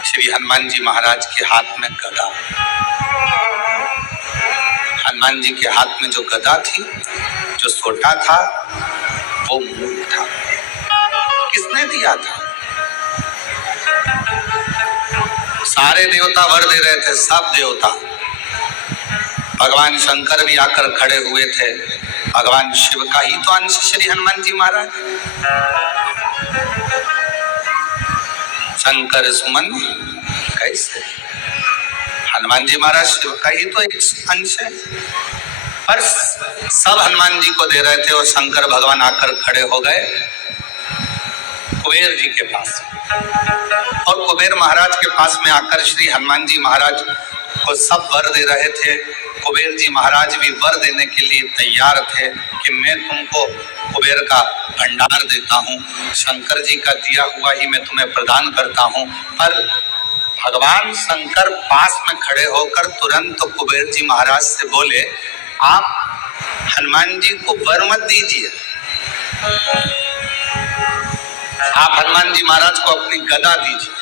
श्री हनुमान जी महाराज के हाथ में गदा। हनुमान जी के हाथ में जो गदा थी, जो सोटा था, वो मूल था। किसने दिया था? सारे देवता वर दे रहे थे, सब देवता। भगवान शंकर भी आकर खड़े हुए थे। भगवान शिव का ही तो अंश श्री हनुमान जी महाराज। शंकर सुमन कैसे? हनुमान जी महाराज शिव का ही तो एक अंश है। पर सब हनुमान जी को दे रहे थे और शंकर भगवान आकर खड़े हो गए कुबेर जी के पास, और कुबेर महाराज के पास में आकर श्री हनुमान जी महाराज को सब वर दे रहे थे। कुबेर जी महाराज भी वर देने के लिए तैयार थे कि मैं तुमको कुबेर का भंडार देता हूँ, शंकर जी का दिया हुआ ही मैं तुम्हें प्रदान करता हूँ। पर भगवान शंकर पास में खड़े होकर तुरंत कुबेर जी महाराज से बोले, आप हनुमान जी को वर मत दीजिए, आप हनुमान जी महाराज को अपनी गदा दीजिए,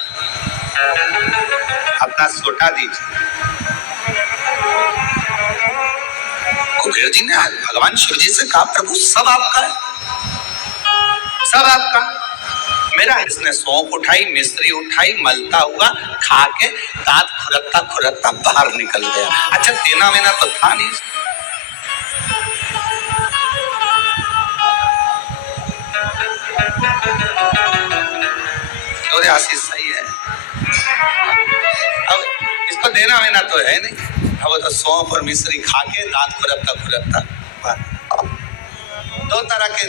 अपना सोटा दीजिए। कुबेर जी ने भगवान शिव जी से कहा, प्रभु सब आपका है, सब आपका। मेरा इसने सौंफ उठाई, मिश्री उठाई, मलता हुआ खा के दांत खुरकता खुरकता बाहर निकल गया। अच्छा देना वेना तो था नहीं। और आशीष सही है, अब इसको देना वेना तो है नहीं। अब वो तो सौंफ और मिश्री खा के दांत खुरकता खुरकता। दो तरह के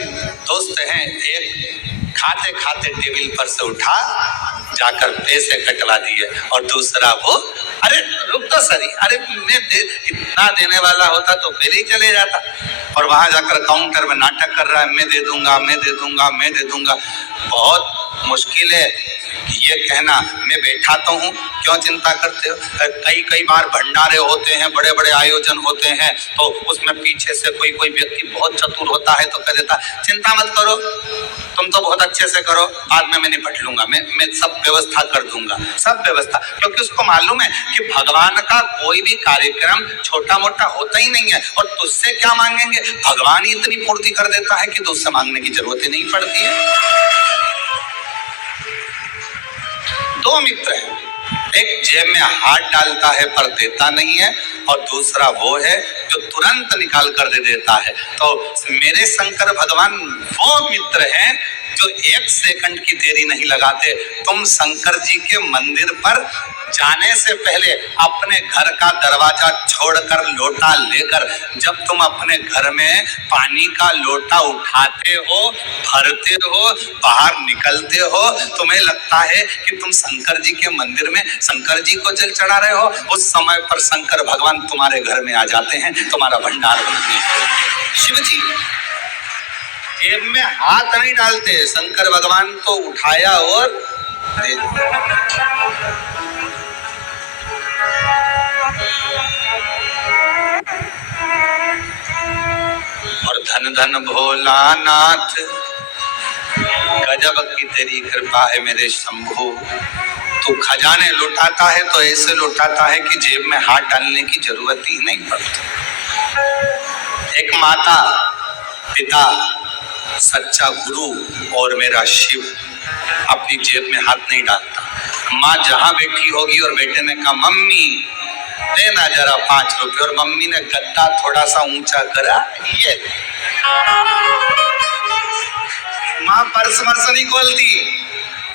दोस्त हैं, एक खाते खाते टेबल पर से उठा जाकर पैसे कटवा दिए, और दूसरा वो अरे रुक तो सही, अरे मैं इतना देने वाला होता तो पहले ही चले जाता, और वहां जाकर काउंटर में नाटक कर रहा है, मैं दे दूंगा मैं दे दूंगा मैं दे दूंगा। बहुत मुश्किल है ये कहना, मैं बैठा तो हूँ, क्यों चिंता करते हो। कई बार भंडारे होते हैं, बड़े बड़े आयोजन होते हैं, तो उसमें पीछे से कोई व्यक्ति बहुत चतुर होता है तो कह देता, चिंता मत करो, तुम तो बहुत अच्छे से करो, बाद में मैं निपट लूंगा, मैं सब व्यवस्था कर दूंगा, सब व्यवस्था। क्योंकि उसको मालूम है कि भगवान का कोई भी कार्यक्रम छोटा मोटा होता ही नहीं है, और तुझसे क्या मांगेंगे, भगवान ही इतनी पूर्ति कर देता है कि तुझसे मांगने की जरूरत ही नहीं पड़ती है। दो मित्र हैं, एक जेब में हाथ डालता है पर देता नहीं है, और दूसरा वो है जो तुरंत निकाल कर दे देता है। तो मेरे शंकर भगवान वो मित्र हैं जो एक सेकंड की देरी नहीं लगाते। तुम शंकर जी के मंदिर पर जाने से पहले अपने घर का दरवाजा छोड़कर लोटा लेकर, जब तुम अपने घर में पानी का लोटा उठाते हो, भरते हो, बाहर निकलते हो, तुम्हें लगता है कि तुम शंकर जी के मंदिर में शंकर जी को जल चढ़ा रहे हो। उस समय पर शंकर भगवान तुम्हारे घर में आ जाते हैं, तुम्हारा भंडार बनते हैं। शिव जी जेब में हाथ नहीं डालते, शंकर भगवान को उठाया और दे और धन धन भोलानाथ, गजब की तेरी कृपा है मेरे शंभू। तू खजाने लुटाता है तो ऐसे लुटाता है कि जेब में हाथ डालने की जरूरत ही नहीं पड़ती। एक माता, पिता, सच्चा गुरु और मेरा शिव अपनी जेब में हाथ नहीं डालता। माँ जहां बैठी होगी और बेटे ने कहा मम्मी देना जरा 5 रुपए, और मम्मी ने गद्दा थोड़ा सा ऊंचा करा, ये माँ पर्स वर्स नहीं खोलती,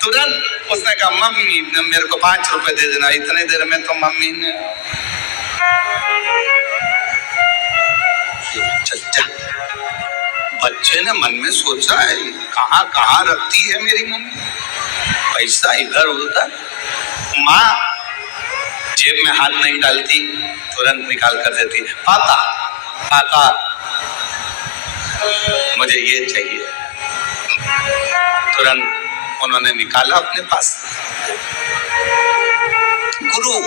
तुरंत उसने कहा मम्मी मेरे को 5 रुपए दे देना। इतने देर में तो मम्मी ने बच्चे ने मन में सोचा है कहाँ कहाँ रखती है मेरी मम्मी पैसा, इधर उधर। माँ जेब में हाथ नहीं डालती, तुरंत निकाल कर देती, पापा पापा मुझे ये चाहिए। तुरंत उन्होंने निकाला अपने पास। गुरु,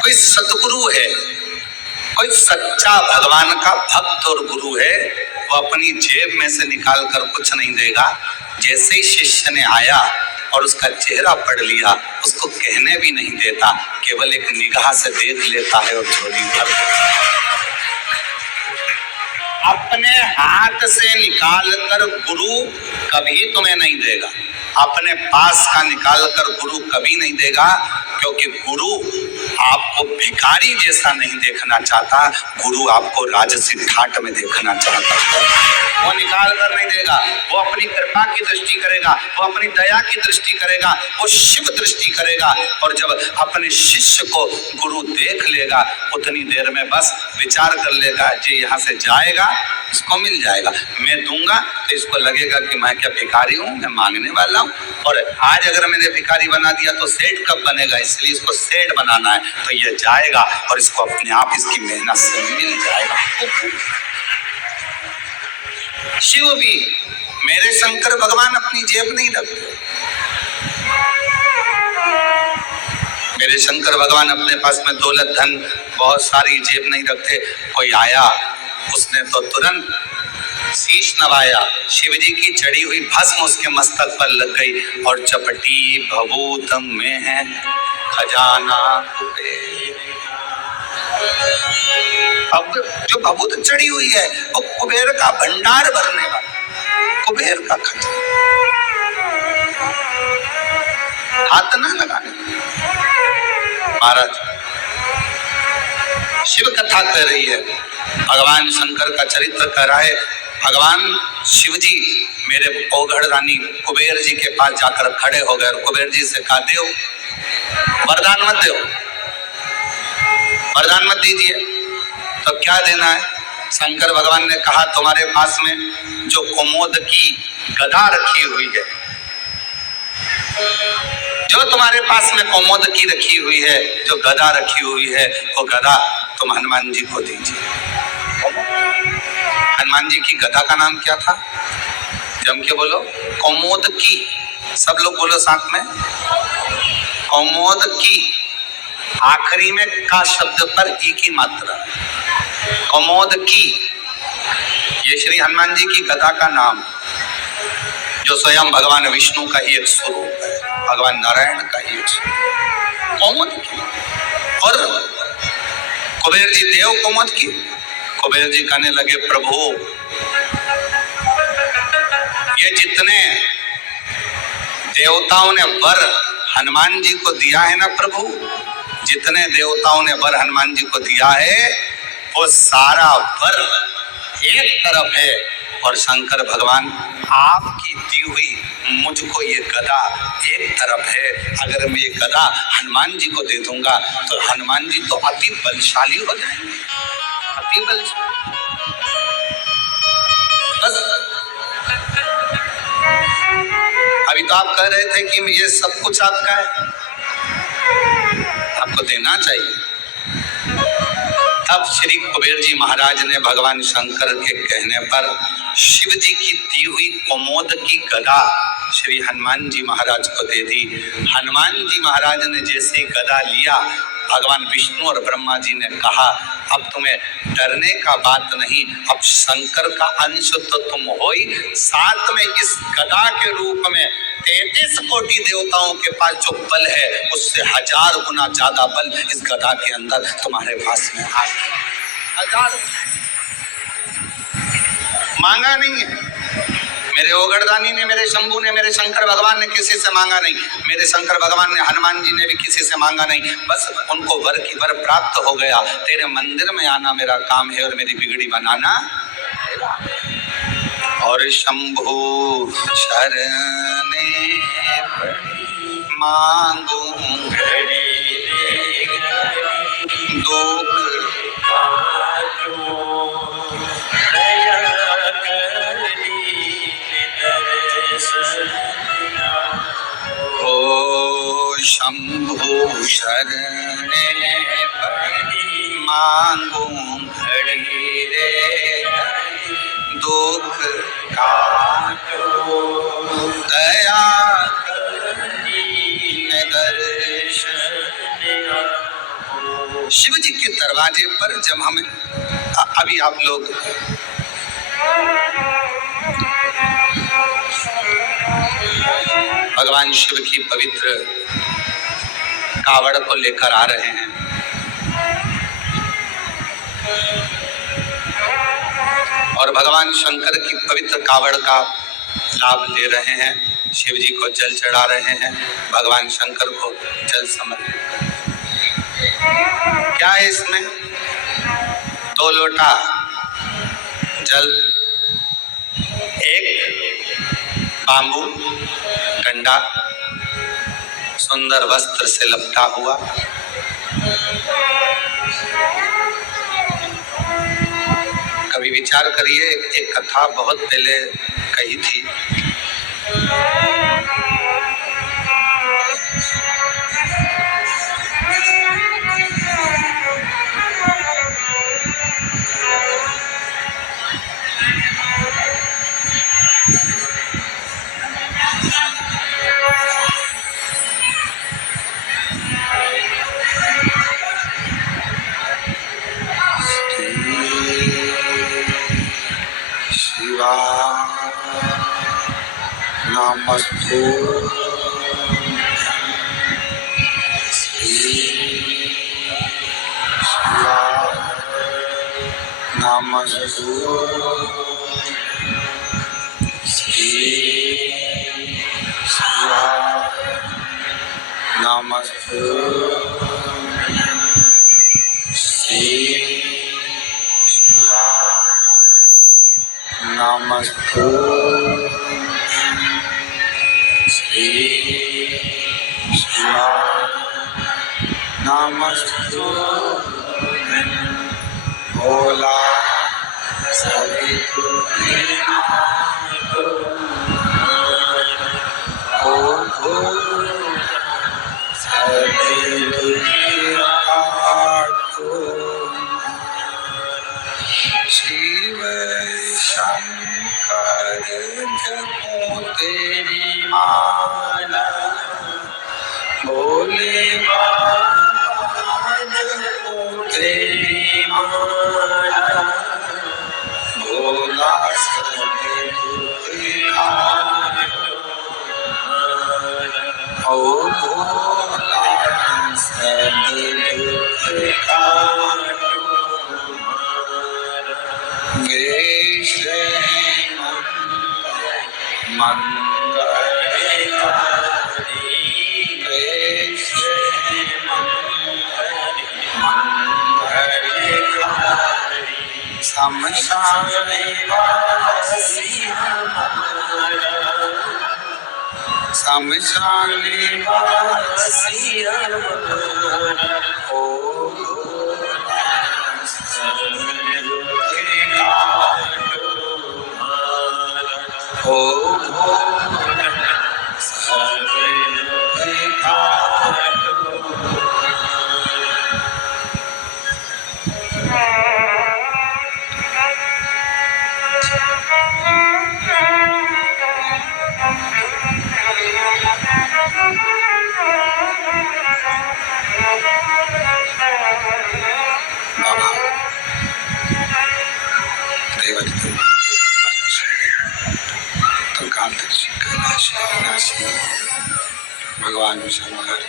कोई सतगुरु है, कोई सच्चा भगवान का भक्त और गुरु है, वो अपनी जेब में से निकाल कर कुछ नहीं देगा। जैसे ही शिष्य ने आया और उसका चेहरा पढ़ लिया, उसको कहने भी नहीं देता, केवल एक निगाह से देख लेता है और झोली भर देता है। अपने हाथ से निकाल कर गुरु कभी तुम्हें नहीं देगा, अपने पास का निकाल कर गुरु कभी नहीं देगा, क्योंकि गुरु आपको भिखारी जैसा नहीं देखना चाहता, गुरु आपको राजसी ठाट में देखना चाहता है। वो निकाल कर नहीं देगा, वो अपनी कृपा की दृष्टि करेगा, वो अपनी दया की दृष्टि करेगा, वो शिव दृष्टि करेगा। और जब अपने शिष्य को गुरु देख लेगा उतनी देर में बस विचार कर लेगा, जी यहाँ से जाएगा इसको मिल जाएगा, मैं दूंगा तो इसको लगेगा कि मैं क्या भिखारी हूँ, मैं मांगने वाला हूँ। और आज अगर मैंने भिखारी बना दिया तो सेठ कब बनेगा, इसलिए इसको सेठ बनाना है, तो ये जाएगा और इसको अपने आप इसकी मेहनत से मिल जाएगा। शिव भी, मेरे शंकर भगवान अपनी जेब नहीं रखते, मेरे शंकर भगवान अपने पास में दौलत धन बहुत सारी जेब नहीं रखते। कोई आया उसने तो तुरंत शीश नवाया, शिव जी की चढ़ी हुई भस्म उसके मस्तक पर लग गई और चपटी भभूत में है खजाना कुबेर। अब जो भभूत चढ़ी हुई है वो कुबेर का भंडार भरने वाला, कुबेर का खजाना, हाथ ना लगाने। महाराज शिव कथा कर रही है, भगवान शंकर का चरित्र कर रहा है। भगवान शिव जी मेरे ओघड़ रानी कुबेर जी के पास जाकर खड़े हो गए और कुबेर जी से कहा, देव वरदान मत दो, वरदान मत दीजिए। तो क्या देना है? शंकर भगवान ने कहा, तुम्हारे पास में जो कुमोद की गदा रखी हुई है, जो तुम्हारे पास में कुमोद की रखी हुई है, जो गदा रखी हुई है, वो गदा तुम हनुमान जी को दीजिए। हनुमान जी की गदा का नाम क्या था? जम के बोलो, कौमोद की। सब लोग बोलो साथ में, कौमोद की। आखिरी में का शब्द पर ई की मात्रा, कौमोद की। ये श्री हनुमान जी की गदा का नाम, जो स्वयं भगवान विष्णु का ही एक स्वरूप है, भगवान नारायण का ही एक स्वरूप, कौमोद की। और कुबेर जी देव कौमोद की। कुबेर जी कहने लगे, प्रभु ये जितने देवताओं ने वर हनुमान जी को दिया है ना प्रभु, जितने देवताओं ने वर हनुमान जी को दिया है वो सारा वर एक तरफ है, और शंकर भगवान आपकी दी हुई मुझको ये गदा एक तरफ है। अगर मैं ये गदा हनुमान जी को दे दूंगा तो हनुमान जी तो अति बलशाली हो जाएंगे, अति बलशाली। बस अभी तो आप कह रहे थे कि ये सब कुछ आपका है, आपको देना चाहिए। तब श्री कुबेर जी महाराज ने भगवान शंकर के कहने पर शिव जी की दी हुई कुमोद की गदा श्री हनुमान जी महाराज को दे दी। हनुमान जी महाराज ने जैसे गदा लिया, भगवान विष्णु और ब्रह्मा जी ने कहा, अब तुम्हें डरने का बात नहीं, अब शंकर का अंश तो तुम हो ही, साथ में इस गदा के रूप में 33 कोटि देवताओं के पास जो बल है उससे 1000 गुना ज्यादा बल इस गदा के अंदर तुम्हारे पास में आ गया। 1000 मांगा नहीं है मेरे ओगड़दानी ने, मेरे शंभू ने, मेरे शंकर भगवान ने किसी से मांगा नहीं, मेरे शंकर भगवान ने, हनुमान जी ने भी किसी से मांगा नहीं। बस उनको वर की वर प्राप्त हो गया। तेरे मंदिर में आना मेरा काम है और मेरी बिगड़ी बनाना। और शंभू शरणे मांगू दुख हो शंभु शरणे मांगू घड़ी रे दुख काटो दया दर्शन। शिव जी के दरवाजे पर जब हमें अभी आप लोग भगवान शिव की पवित्र कावड़ को लेकर आ रहे हैं, और भगवान शंकर की पवित्र कावड़ का लाभ ले रहे हैं, शिव जी को जल चढ़ा रहे हैं, भगवान शंकर को जल समर्पित। क्या है इसमें? 2 लोटा जल बांबू डंडा सुंदर वस्त्र से लपटा हुआ, कभी विचार करिए, एक कथा बहुत पहले कही थी। शिवा नमस्तु शिवा नमस्तु शिवा नमस्तु शिवा नमस्तु शिवा नमस्तु भोला सभी शिव शंकर जपो तेरी माला, भोले बाबा जपो तेरी माला, भोला सभी ओ भोला सभी समशाने वासी ओ भगवान शंकर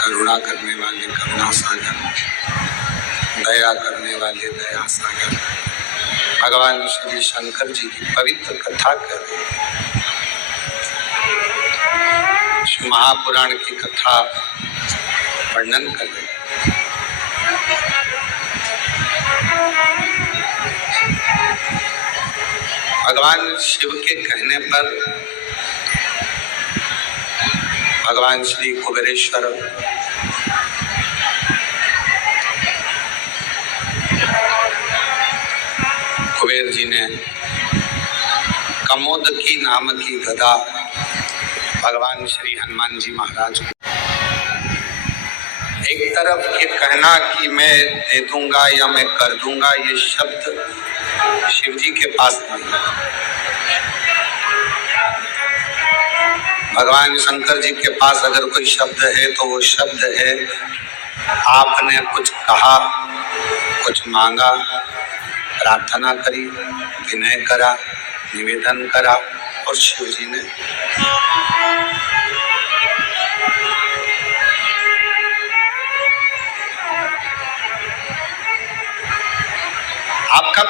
करुणा करने वाले करुणा सागर, दया करने वाले दया सागर, भगवान श्री शंकर जी की पवित्र कथा कर महापुराण की कथा वर्णन कर रहे। भगवान शिव के कहने पर भगवान श्री कुबेरेश्वर कुबेर जी ने कमोदकी नाम की गदा भगवान श्री हनुमान जी महाराज को, एक तरफ ये कहना कि मैं दे दूंगा या मैं कर दूंगा, ये शब्द शिव जी के पास नहीं। भगवान शंकर जी के पास अगर कोई शब्द है तो वो शब्द है, आपने कुछ कहा, कुछ मांगा, प्रार्थना करी, विनय करा, निवेदन करा और शिव जी ने आपका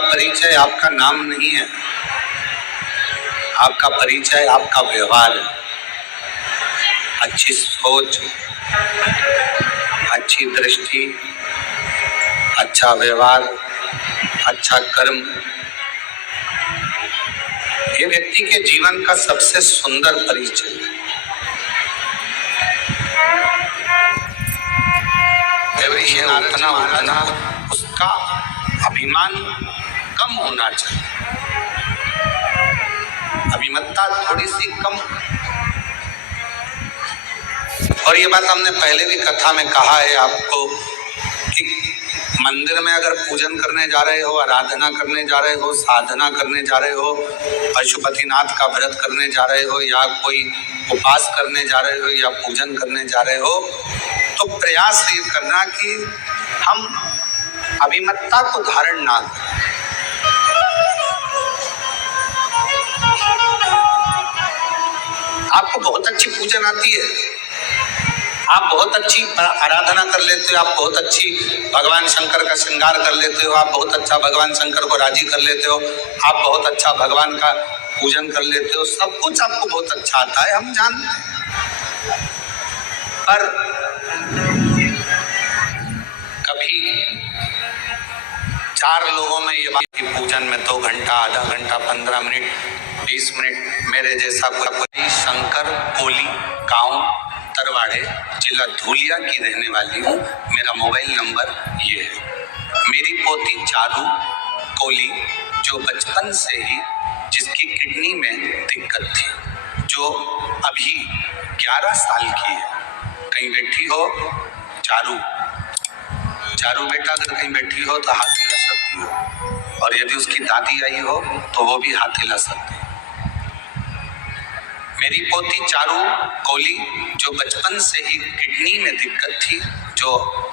परिचय आपका नाम नहीं है, आपका परिचय आपका व्यवहार है। अच्छी सोच, अच्छी अच्छी दृष्टि, अच्छा व्यवहार, अच्छा कर्म, ये व्यक्ति के जीवन का सबसे सुंदर परिचय है। उतना उसका अभिमान कम होना चाहिए, अभिमत्ता थोड़ी सी कम। और ये बात हमने पहले भी कथा में कहा है आपको कि मंदिर में अगर पूजन करने जा रहे हो, आराधना करने जा रहे हो, साधना करने जा रहे हो, पशुपतिनाथ का व्रत करने जा रहे हो, या कोई उपास करने जा रहे हो, या पूजन करने जा रहे हो, तो प्रयास ये करना कि हम अभिमत्ता को धारण ना करें। आपको बहुत अच्छी पूजन आती है, आप बहुत अच्छी आराधना कर लेते हो, आप बहुत अच्छी भगवान शंकर का श्रृंगार कर लेते हो, आप बहुत अच्छा भगवान शंकर को राजी कर लेते हो, आप बहुत अच्छा भगवान का पूजन कर लेते हो, सब कुछ आपको बहुत अच्छा आता है, हम जानते हैं। पर कभी 4 लोगों में ये बात कि पूजन में 2 घंटा, आधा घंटा, 15 मिनट, 20 मिनट, मेरे जैसा कोई शंकर कोली, गांव तरवाड़े, जिला धूलिया की रहने वाली हूँ। मेरा मोबाइल नंबर ये है। मेरी पोती चारू कोली, जो बचपन से ही जिसकी किडनी में दिक्कत थी, जो अभी 11 साल की है। कहीं बैठी हो चारू, चारू बेटा अगर कहीं बैठी हो तो हाथ हिला सकती हो, और यदि उसकी दादी आई हो तो वो भी हाथ हिला सकती है। मेरी पोती चारू कोली, जो बचपन से ही किडनी में दिक्कत थी, जो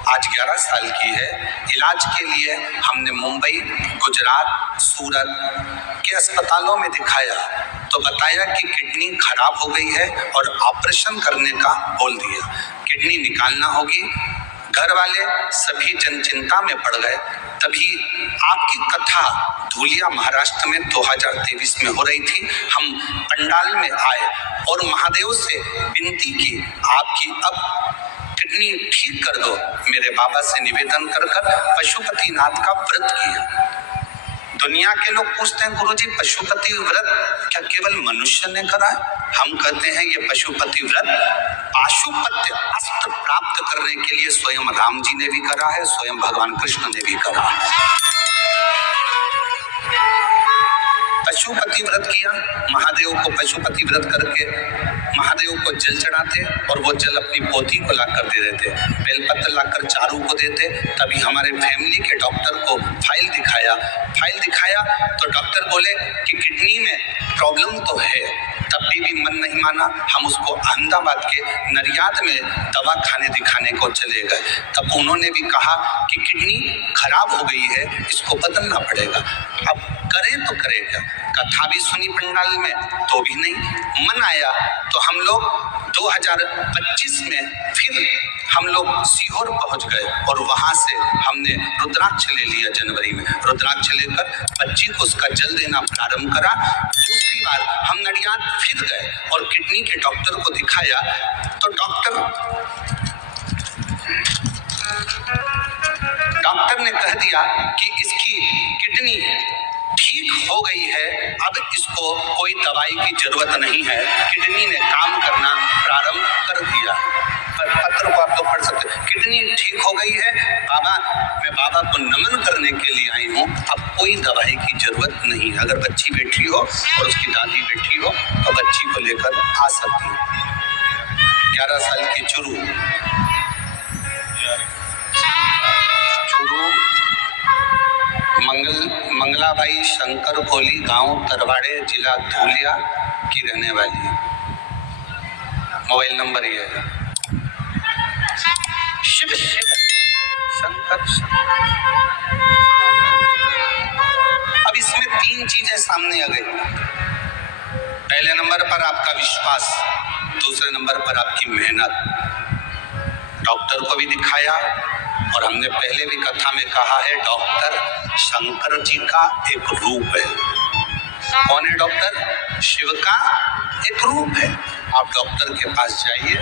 आज 11 साल की है, इलाज के लिए हमने मुंबई, गुजरात, सूरत के अस्पतालों में दिखाया तो बताया कि किडनी खराब हो गई है और ऑपरेशन करने का बोल दिया, किडनी निकालना होगी। घर वाले सभी जन चिंता में पड़ गए। तभी आपकी कथा धूलिया महाराष्ट्र में 2023 में हो रही थी। हम पंडाल में आए और महादेव से विनती की, आपकी अब किडनी ठीक कर दो। मेरे बाबा से निवेदन कर पशुपतिनाथ का व्रत किया। दुनिया के लोग पूछते हैं, गुरुजी पशुपति व्रत क्या केवल मनुष्य ने करा है? हम कहते हैं ये पशुपति व्रत पाशुपत्य अस्त्र प्राप्त करने के लिए स्वयं राम जी ने भी करा है, स्वयं भगवान कृष्ण ने भी करा है। पशुपति व्रत किया, महादेव को पशुपति व्रत करके महादेव को जल चढ़ाते और वो जल अपनी पोती को लाकर दे देते, बेलपत्र लाकर चारू को देते। तभी हमारे फैमिली के डॉक्टर को फाइल दिखाया तो डॉक्टर बोले कि किडनी में प्रॉब्लम तो है। तब भी मन नहीं माना, हम उसको अहमदाबाद के नरियाद में दवा खाने दिखाने को चले गए। तब उन्होंने भी कहा कि किडनी खराब हो गई है, इसको बदलना पड़ेगा। अब करें तो करें क्या? कथा भी सुनी पंडाल में तो भी नहीं मन आया। तो हम लोग 2025 में फिर हम लोग सीहोर पहुंच गए और वहां से हमने रुद्राक्ष ले लिया। जनवरी में रुद्राक्ष लेकर बच्ची को उसका जल देना प्रारंभ करा। दूसरी बार हम नडियाद फिर गए और किडनी के डॉक्टर को दिखाया तो डॉक्टर ने कह दिया कि इसकी किडनी ठीक हो गई है, अब इसको कोई दवाई की जरूरत नहीं है। किडनी ने काम करना प्रारंभ कर दिया। पत्र को आप तो पढ़ सकते हैं, किडनी ठीक हो गई है बाबा, मैं बाबा को नमन करने के लिए आई हूँ, अब कोई दवाई की जरूरत नहीं है। अगर बच्ची बैठी हो और उसकी दादी बैठी हो तो बच्ची को लेकर आ सकती है। 11 साल की चुरू मंगलाबाई शंकर कोली, गांव तरवाड़े, जिला धूलिया की रहने वाली है। मोबाइल नंबर ये है। शिव शंकर। अब इसमें 3 चीजें सामने आ गई। पहले नंबर पर आपका विश्वास, दूसरे नंबर पर आपकी मेहनत। डॉक्टर को भी दिखाया और हमने पहले भी कथा में कहा है, डॉक्टर शंकर जी का एक रूप है। कौन है डॉक्टर? शिव का एक रूप है। आप डॉक्टर के पास जाइए,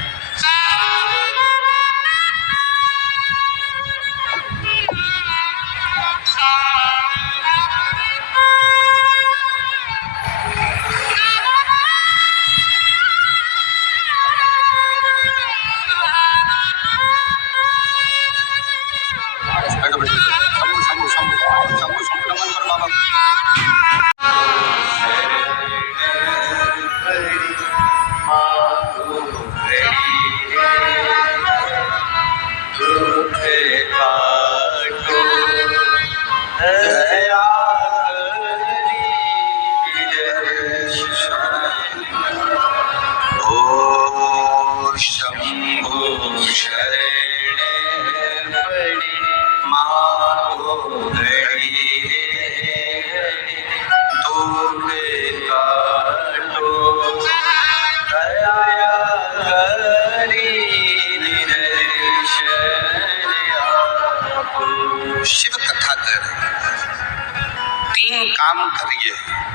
3 काम करिए,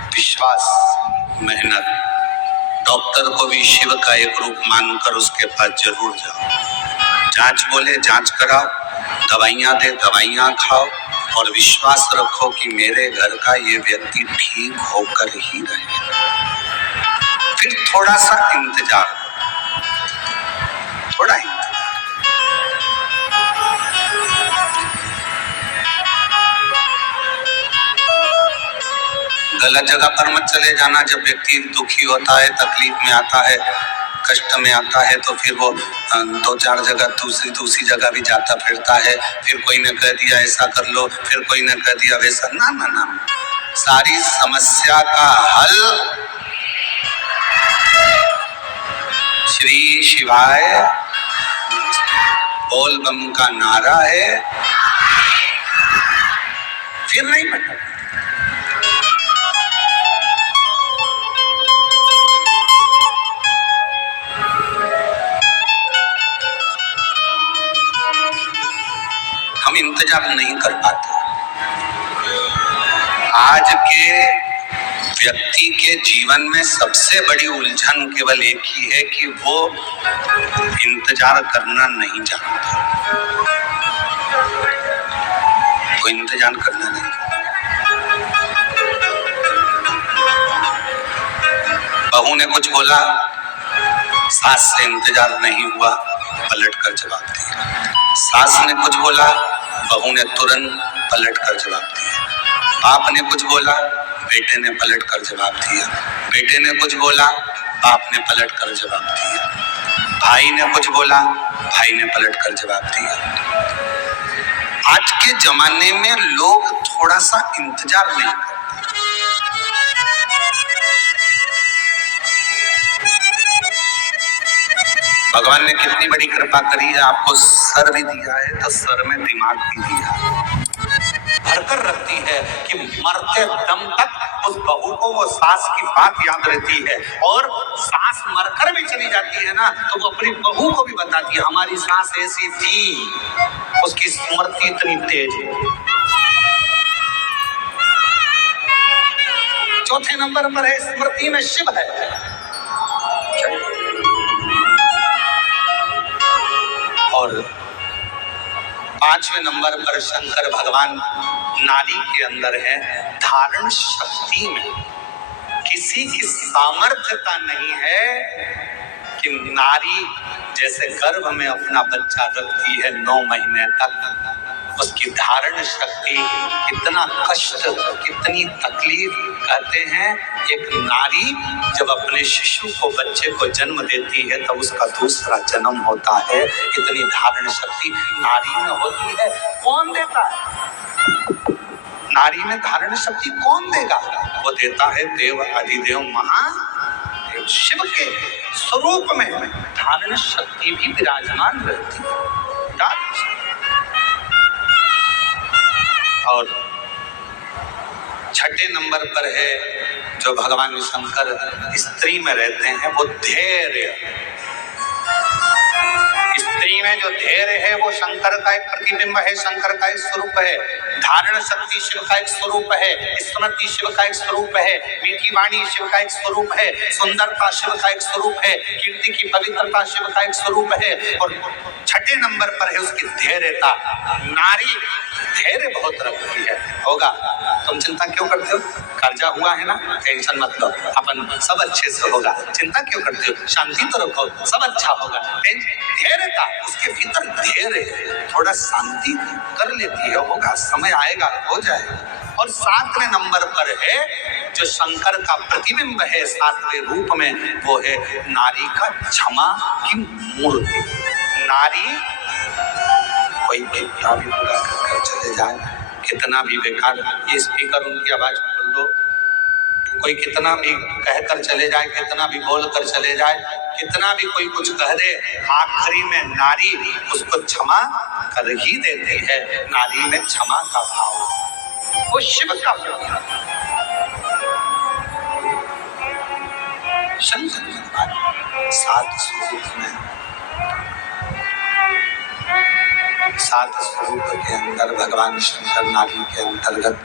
विश्वास, मेहनत। डॉक्टर को भी शिव का एक रूप मानकर उसके पास जरूर जाओ। जांच बोले जांच कराओ, दवाइयां दे दवाइयां खाओ, और विश्वास रखो कि मेरे घर का ये व्यक्ति ठीक होकर ही रहे। फिर थोड़ा सा इंतजार, थोड़ा इंतजार। गलत जगह पर मत चले जाना। जब व्यक्ति दुखी होता है, तकलीफ में आता है, कष्ट में आता है, तो फिर वो 2-4 जगह दूसरी जगह भी जाता फिरता है। फिर कोई ने कह दिया ऐसा कर लो, फिर कोई ने कह दिया वैसा। ना ना ना, सारी समस्या का हल श्री शिवाय बोल बम का नारा है। फिर नहीं पता। हम इंतजार नहीं कर पाते। आज के व्यक्ति के जीवन में सबसे बड़ी उलझन केवल एक ही है कि वो इंतजार करना नहीं जानता। वो इंतजार करना नहीं। बहू ने कुछ बोला, सास से इंतजार नहीं हुआ, पलट कर जवाब दिया। सास ने कुछ बोला, बहू ने तुरंत पलट कर जवाब दिया। बाप ने कुछ बोला, बेटे ने पलट कर जवाब दिया। बेटे ने कुछ बोला, बाप ने पलट कर जवाब दिया। भाई ने कुछ बोला, भाई ने पलट कर जवाब दिया। आज के जमाने में लोग थोड़ा सा इंतजार नहीं करते। भगवान ने कितनी बड़ी कृपा करी है, आपको सर भी दिया है तो सर में दिमाग भी दिया है। भरकर रखती है कि मरते दम तक उस बहू को वो सास की बात याद रहती है, और सास मरकर भी चली जाती है ना, तो वो अपनी बहू को भी बताती है हमारी सास ऐसी थी, उसकी स्मृति इतनी तेज है। चौथे नंबर पर है स्मृति में शिव है। और 5वें नंबर पर शंकर भगवान नारी के अंदर है धारण शक्ति में। किसी की सामर्थ्यता नहीं है कि नारी जैसे गर्भ में अपना बच्चा रखती है 9 महीने तक, उसकी धारण शक्ति, कितना कष्ट, कितनी तकलीफ। कहते हैं एक नारी जब अपने शिशु को, बच्चे को जन्म देती है तब उसका दूसरा जन्म होता है। इतनी धारण शक्ति नारी में होती है। कौन देता है? नारी में धारण शक्ति कौन देगा? वो देता है देव अधिदेव महादेव शिव के स्वरूप में धारण शक्ति भी विराजमान रहती है। और 6ठे नंबर पर है जो भगवान शंकर स्त्री में रहते हैं, वो धैर्य। स्त्री में जो धैर्य है वो शंकर का एक प्रतिबिंब है, शंकर का एक स्वरूप है। धारण शक्ति शिव का एक स्वरूप है, स्मृति शिव का एक स्वरूप है, मीठी वाणी शिव का एक स्वरूप है, सुंदरता शिव का एक स्वरूप है, कीर्ति की पवित्रता शिव का एक स्वरूप है। और 6ठे नंबर पर है उसकी धैर्यता। नारी धैर्य बहुत रखती है। होगा, तुम चिंता क्यों करते हो? कर्जा हुआ है ना, टेंशन मत लो, अपन सब अच्छे से होगा। चिंता क्यों करते हो? शांति तो रखो, सब अच्छा होगा। धैर्यता, उसके भीतर धैर्य है, थोड़ा शांति कर लेती है। होगा, समय आएगा, हो जाएगा। और 7वें नंबर पर है जो शंकर का प्रतिबिंब है 7वें रूप में, वो है नारी का क्षमा की मूर्ति। नारी कोई कितना भी बुरा कर चले जाए, कितना भी बेकार, ये स्पीकर उनकी आवाज खोल दो, कोई कितना भी कहकर चले जाए, कितना भी बोल कर चले जाए, कितना भी कोई कुछ कह दे, आखिरी में नारी उसको क्षमा कर ही देती है। नारी में क्षमा का भाव, वो शिव का भाव। शंकर भगवान 7 स्वरूप में, 7 स्वरूप के अंदर भगवान शंकर नारी के अंतर्गत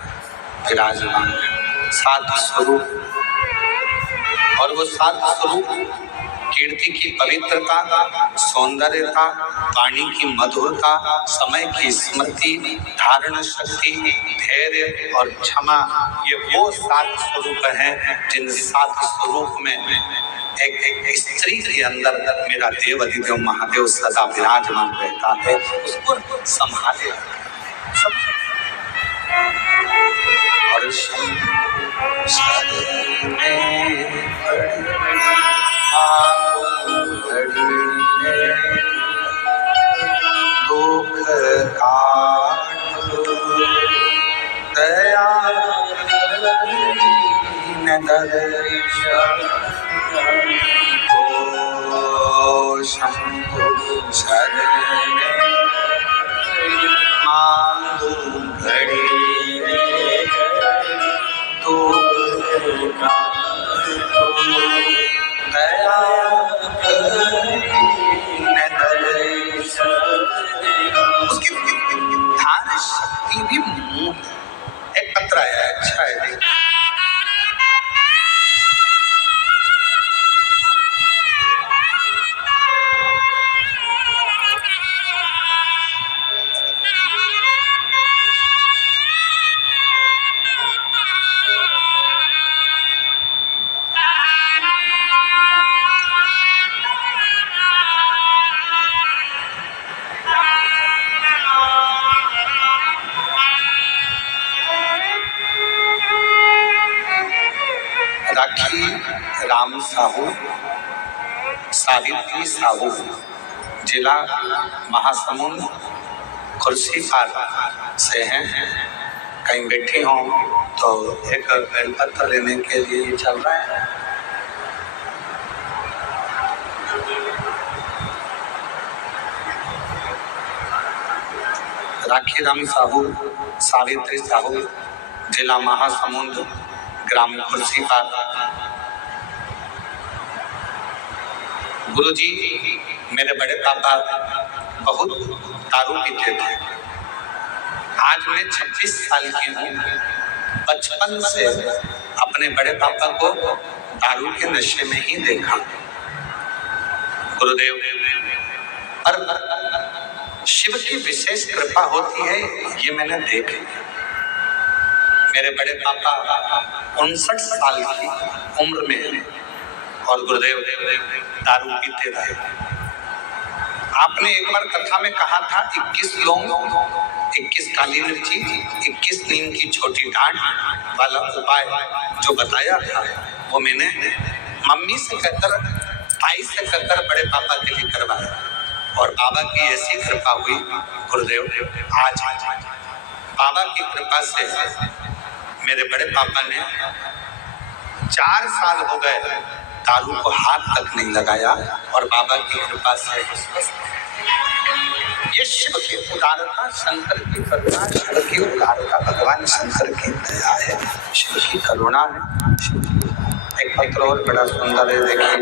विराजमान है। सात स्वरूप, और वो सात स्वरूप कीर्ति की पवित्रता, सौंदर्यता, वाणी की मधुरता, समय की स्मृति, धारण शक्ति, धैर्य और क्षमा, ये वो सात स्वरूप हैं जिन सात स्वरूप में एक स्त्री के अंदर मेरा देव अधिदेव महादेव सदा विराजमान रहता है। उसको संभाले और दुख काटो दया ओ शंभु शरण मांगू घड़ी दुख काटो दया उसकी ध्यान शक्ति भी मूल है। एक पत्र आया है, अच्छा है। राखी राम साहू, सावित्री साहू, जिला महासमुंद खुर्शीपार से हैं। कहीं बैठी हों तो एक बेलपत्र लेने के लिए चल रहा है। राखी राम साहू, सावित्री साहू, जिला महासमुंद, ग्राम खुर्शीपार। गुरुजी, मेरे बड़े पापा बहुत दारू पीते थे। आज मैं 26 साल की हूँ। बचपन से अपने बड़े पापा को दारू के नशे में ही देखा। गुरुदेव, पर शिव की विशेष कृपा होती है, ये मैंने देख लिया। मेरे बड़े पापा 59 साल की उम्र में और गुरुदेव दारू पीते रहे। आपने एक बार कथा में कहा था 21 लौंग, 21 काली मिर्ची, 21 नीम की छोटी डांट वाला उपाय जो बताया था, वो मैंने मम्मी से कहकर, भाई से कहकर बड़े पापा के लिए करवाया। और बाबा की ऐसी कृपा हुई गुरुदेव, आज बाबा की कृपा से मेरे बड़े पापा ने 4 साल हो गए दारू को हाथ तक नहीं लगाया। और बाबा की कृपा से ये शिव की उदारता, शंकर की करुणा, शिव की उदारता, भगवान शंकर की दया है, शिव की करुणा है। एक पत्र और बड़ा सुंदर है, देखिए।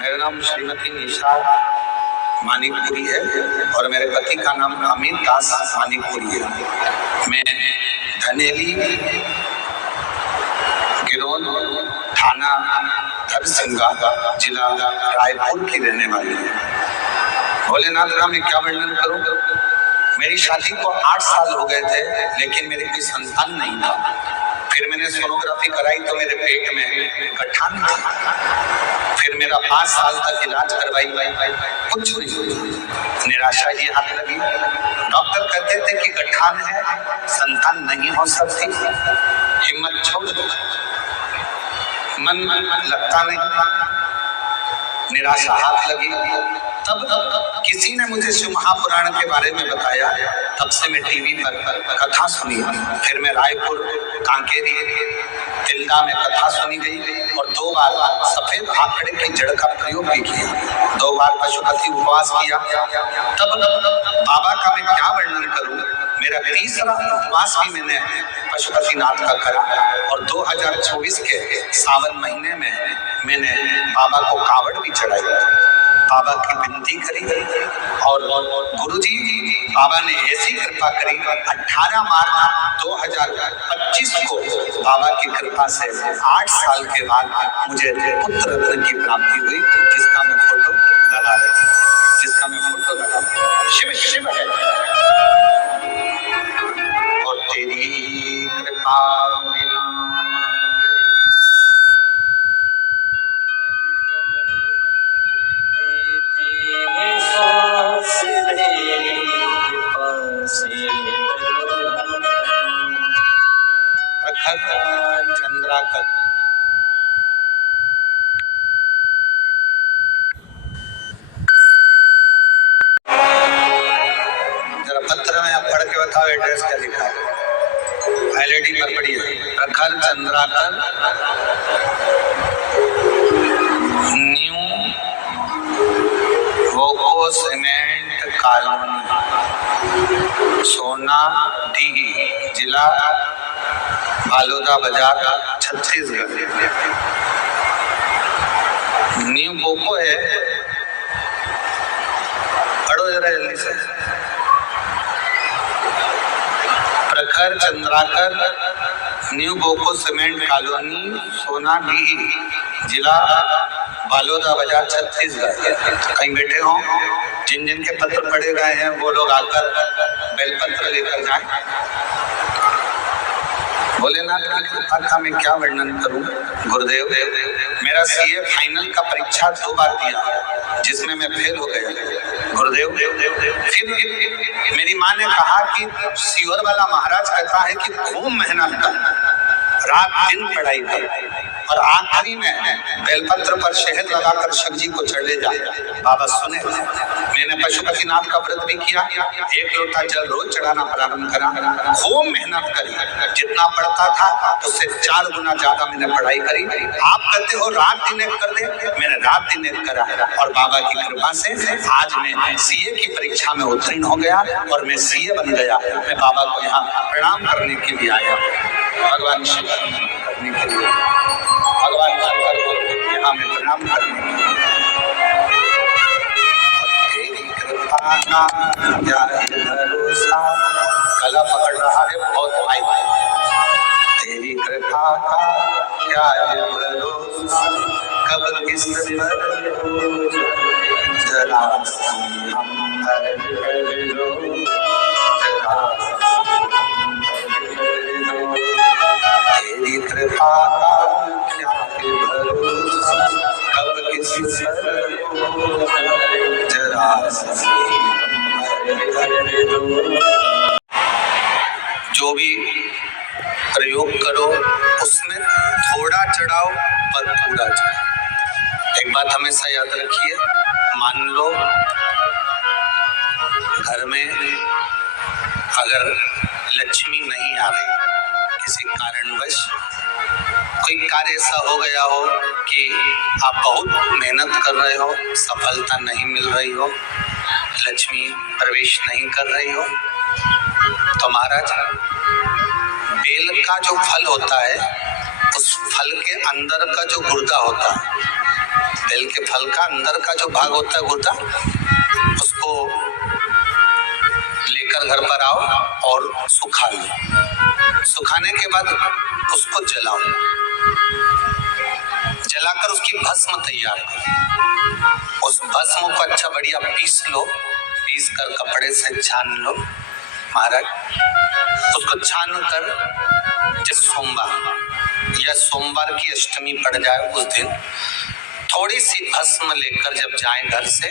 मेरा नाम श्रीमती निशा मानिकपुरी है और मेरे पति का नाम अमित दास मानिकपुरी है। मैं धनेली गिरोन थाना धरसिंगा जिला रायपुर की रहने वाली है। भोलेनाथ का मैं क्या वर्णन करूं। मेरी शादी को 8 साल हो गए थे, लेकिन मेरी कोई संतान नहीं था। फिर मैंने सोनोग्राफी कराई तो मेरे पेट में गठान था। फिर मेरा 5 साल तक इलाज करवाई, कुछ नहीं हुई। निराशा ही हाथ लगी। डॉक्टर कहते थे कि गठान है, संतान नहीं हो सकती। हिम्मत छोड़ दी, मन लगता नहीं, निराशा हाथ लगी। तब किसी ने मुझे शिव महापुराण के बारे में बताया। तब से मैं टीवी पर कथा सुनी। फिर मैं रायपुर, कांकेरी, तिल्दा में कथा सुनी गई और 2 बार सफेद आंकड़े की जड़ का प्रयोग भी किया। 2 बार पशुपति उपवास किया। तब बाबा का मैं क्या वर्णन करूं। मेरा 3रा उपवास भी मैंने पशुपतिनाथ का करा और 2024 के सावन महीने में मैंने बाबा को कावड़ भी चढ़ाई। बाबा की विनती करी और गुरुजी बाबा ने ऐसी कृपा करी 18 मार्च 2025 को बाबा की कृपा से 8 साल के बाद मुझे पुत्र रत्न की प्राप्ति हुई, जिसका मैं फोटो लगा रही हूँ, जिसका मैं फोटो लगा रही हूँ। शिव शिव है और तेरी कृपा बिना प्रखर चंद्राकर जरा पत्र में आप पढ़ के बताओ एड्रेस क्या लिखा है। एलईडी पर पढ़िए, प्रखर चंद्राकर, न्यू वोको सीमेंट कॉलोनी, सोना डी, जिला बालोदा बाजार, छत्तीसगढ़। न्यू बोको है, पढ़ो जरा जल्दी से। प्रखर Chandrakar, new Boko cement colony, सोना डी, जिला बालोदा बाजार, छत्तीसगढ़। कहीं बैठे हो, जिन जिन के पत्र पढ़े गए हैं वो लोग आकर बेलपत्र लेकर जाएं। भोलेनाथ की कृपा का मैं क्या वर्णन करूं। गुरुदेव, मेरा सीए फाइनल का परीक्षा 2 बार दिया, जिसमें मैं फेल हो गया। गुरुदेव, फिर मेरी माँ ने कहा कि सीओर वाला महाराज कहता है कि खूब मेहनत कर, रात दिन पढ़ाई कर और आखिरी में बेलपत्र पर शहद लगाकर शिव जी को चढ़ ले जा। बाबा सुने, मैंने पशुपतिनाथ का व्रत भी किया, 1 लोटा जल रोज चढ़ाना प्रारंभ करा, खूब मेहनत करी, जितना पढ़ता था उससे 4 गुना ज्यादा मैंने पढ़ाई करी। आप कहते हो रात दिन एक कर दे, मैंने रात दिन एक करा और बाबा की कृपा से आज मैं सीए की परीक्षा में उत्तीर्ण हो गया और मैं सीए बन गया। मैं बाबा को यहाँ प्रणाम करने के लिए आया, भगवान शिव करने के लिए, भगवान शंकर को यहाँ में प्रणाम करने के लिए। तेरी कृपा का क्या है भरोसा, गला पकड़ रहा है बहुत भाई। तेरी कृपा का क्या है भरोसा, कब किस पर हो जरा हम कर लो, तेरी कृपा का क्या है भरोसा, कब किस पर हो जरा जो भी प्रयोग करो उसमें थोड़ा चढ़ाओ पर पूरा चढ़ाओ। एक बात हमेशा याद रखिए, मान लो घर में अगर लक्ष्मी नहीं आ रही, किसी कारणवश कोई कार्य ऐसा हो गया हो कि आप बहुत मेहनत कर रहे हो, सफलता नहीं मिल रही हो, लक्ष्मी प्रवेश नहीं कर रही हो, तो महाराज बेल का जो फल होता है उस फल के अंदर का जो गुर्दा होता है, बेल के फल का अंदर का जो भाग होता है गुर्दा, उसको लेकर घर पर आओ और सुखा लो। सुखाने के बाद उसको जलाओ, जलाकर उसकी भस्म तैयार करो। उस भस्म को अच्छा बढ़िया पीस लो, पीस कर कपड़े से छान लो महाराज। उसको छान कर जिस सोमवार या सोमवार की अष्टमी पड़ जाए उस दिन थोड़ी सी भस्म लेकर जब जाएं घर से,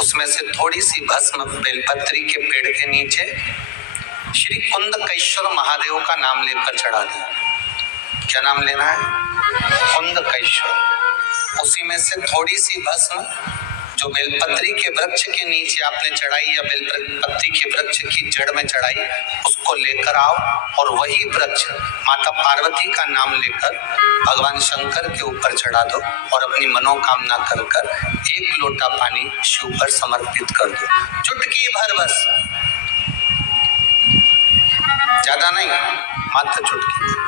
उसमें से थोड़ी सी भस्म बेलपत्री के पेड़ के नीचे श्री कुंदकेश्वर महादेव का नाम लेकर चढ़ा दें। क्या नाम लेना है? कुंदकेश्वर। उसी में से थोड़ी सी भस्म जो बेलपत्री के वृक्ष के नीचे आपने चढ़ाई या बेलपत्री के वृक्ष की जड़ में चढ़ाई, उसको लेकर आओ और वही वृक्ष माता पार्वती का नाम लेकर भगवान शंकर के ऊपर चढ़ा दो और अपनी मनोकामना कर कर 1 लोटा पानी शिव पर समर्पित कर दो। चुटकी भर बस, ज्यादा नहीं, मात्र चुटकी।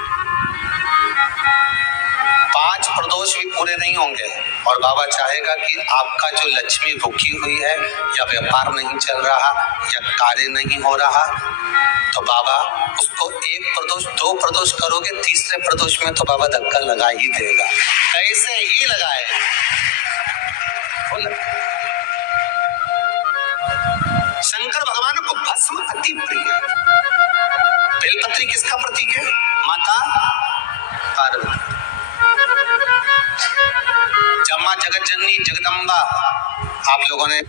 5 प्रदोष भी पूरे नहीं होंगे और बाबा चाहेगा कि आपका जो लक्ष्मी रुकी हुई है या व्यापार नहीं चल रहा या कार्य नहीं हो रहा, तो बाबा उसको 1 प्रदोष 2 प्रदोष करोगे, तीसरे प्रदोष में तो बाबा धक्का लगा ही देगा, कैसे ही लगाएगा। शंकर भगवान को भस्म अति प्रिय है। बेलपत्री किसका प्रतीक है? माता पार्वती। जब मां जगत जननी जगदम्बा, आप लोगों ने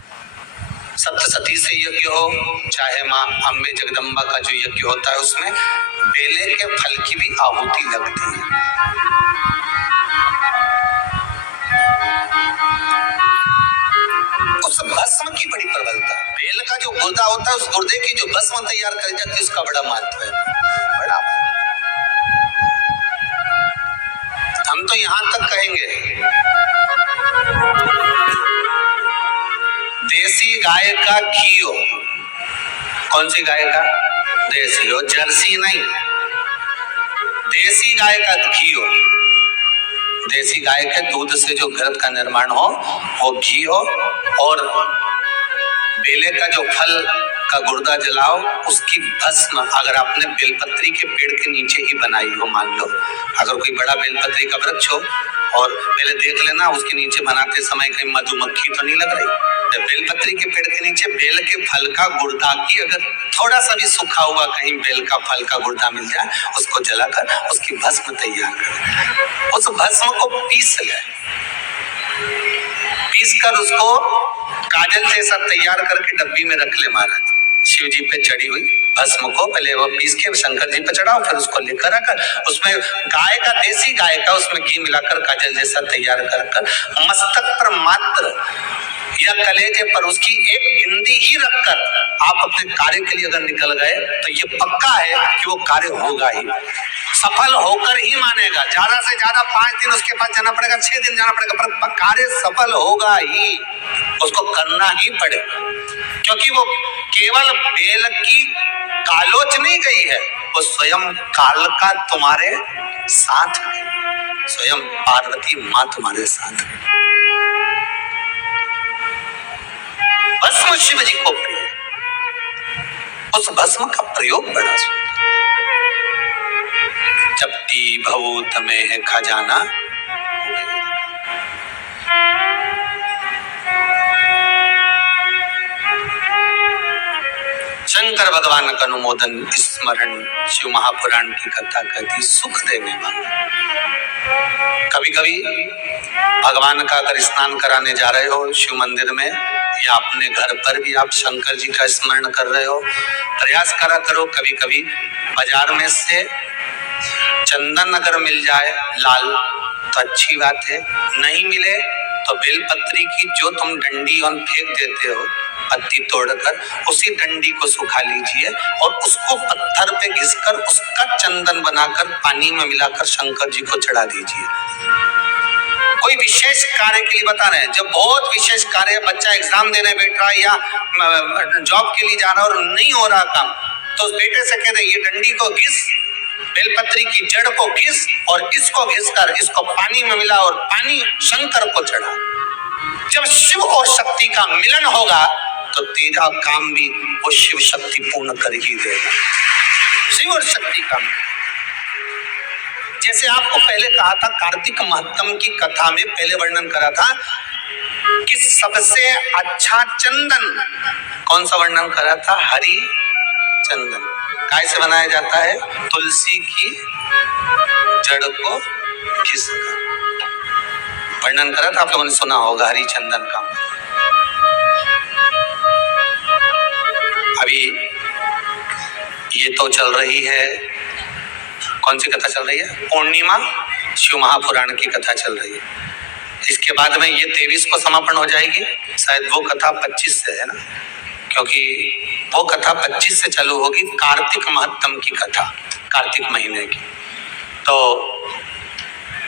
सप्तसती से यज्ञ हो चाहे मां अम्बे जगदम्बा का जो यज्ञ होता है उसमें बेले के फल की भी आहुति लगती है। उस भस्म की बड़ी प्रबलता, बेल का जो गुर्दा होता है उस गुर्दे की जो भस्म तैयार कर जाती है उसका बड़ा महत्व है, बड़ा। हम तो यहां तक कहेंगे देसी गाय का घी हो, कौन सी गाय का? देसी हो, जर्सी नहीं, देसी गाय का घी हो, देसी गाय के दूध से जो घृत का निर्माण हो वो घी हो, और बेले का जो फल का गुर्दा जलाओ उसकी भस्म अगर आपने बेलपत्री के पेड़ के नीचे ही बनाई हो, मान लो अगर कोई बड़ा बेलपत्री का वृक्ष हो और पहले देख लेना उसके नीचे बनाते समय कहीं मधुमक्खी तो नहीं लग रही, बेलपत्री के पेड़ के नीचे बेल के फल का गुर्दा की अगर थोड़ा सा भी सूखा हुआ कहीं बेल का फल का गुर्दा मिल जाए उसको जलाकर उसकी भस्म तैयार करें, उस भस्म को पीस ले, पीस कर उसको काजल जैसा तैयार करके डब्बी में रख ले महाराज। शिव जी पे चढ़ी हुई भस्म को पहले वो पीस के शंकर जी पे चढ़ाओ, फिर उसको लेकर आकर उसमें गाय का, देसी गाय का उसमें घी मिलाकर काजल जैसा तैयार कर मस्तक पर मात्र या कलेजे पर उसकी एक बिंदी ही रखकर आप अपने कार्य के लिए अगर निकल गए तो ये पक्का है कि वो कार्य होगा ही, सफल होकर ही मानेगा। ज्यादा से ज्यादा 5 दिन उसके पास जाना पड़ेगा, 6 दिन जाना पड़ेगा, पर कार्य सफल होगा ही, उसको करना ही पड़ेगा, क्योंकि वो केवल बेल की कालोच नहीं गई है, वो स्वयं काल का तुम्हारे साथ है, स्वयं पार्वती माँ तुम्हारे साथ है। भस्म शिव जी को प्रिय, उस भस्म का प्रयोग बड़ा सुंदर। जपती भभूत में है खजाना, शंकर भगवान का अनुमोदन स्मरण शिव महापुराण की कथा कहती सुख देने वाला। कभी कभी भगवान का अगर स्नान कराने जा रहे हो शिव मंदिर में या अपने घर पर भी आप शंकर जी का स्मरण कर रहे हो, प्रयास करा करो कभी कभी बाजार में से चंदन अगर मिल जाए लाल तो अच्छी बात है, नहीं मिले तो बेलपत्री की जो तुम डंडी और फेंक देते हो पत्ती तोड़कर उसी डंडी को सुखा लीजिए और उसको पत्थर पे घिसकर उसका चंदन बनाकर पानी में मिलाकर शंकर जी को चढ़ा दीजिए। कोई विशेष कार्य के लिए बता रहे हैं, जब बहुत विशेष कार्य है, बच्चा एग्जाम देने बैठ रहा है या जॉब के लिए जा रहा है और नहीं हो रहा काम, तो उस बेटे से कह दे ये डंडी को घिस, बेलपत्री की जड़ को घिस और इसको घिसकर इसको पानी में मिला और पानी शंकर को चढ़ा। जब शिव और शक्ति का मिलन होगा तो तेरा काम भी वो शिव शक्ति पूर्ण कर ही देगा। शिव और शक्ति का मिलन, जैसे आपको पहले कहा था कार्तिक महत्तम की कथा में पहले वर्णन करा था कि सबसे अच्छा चंदन कौन सा वर्णन करा था? हरि चंदन। काय से बनाया जाता है? तुलसी की जड़ को घिसकर। वर्णन करा था, आप लोगों ने सुना होगा हरि चंदन का। अभी ये तो चल रही है, कौन सी कथा चल रही है? पूर्णिमा शिव महापुराण की कथा चल रही है। इसके बाद में ये 23 को समापन हो जाएगी, शायद वो कथा 25 से है ना, क्योंकि वो कथा 25 से चालू होगी कार्तिक महत्तम की कथा, कार्तिक महीने की। तो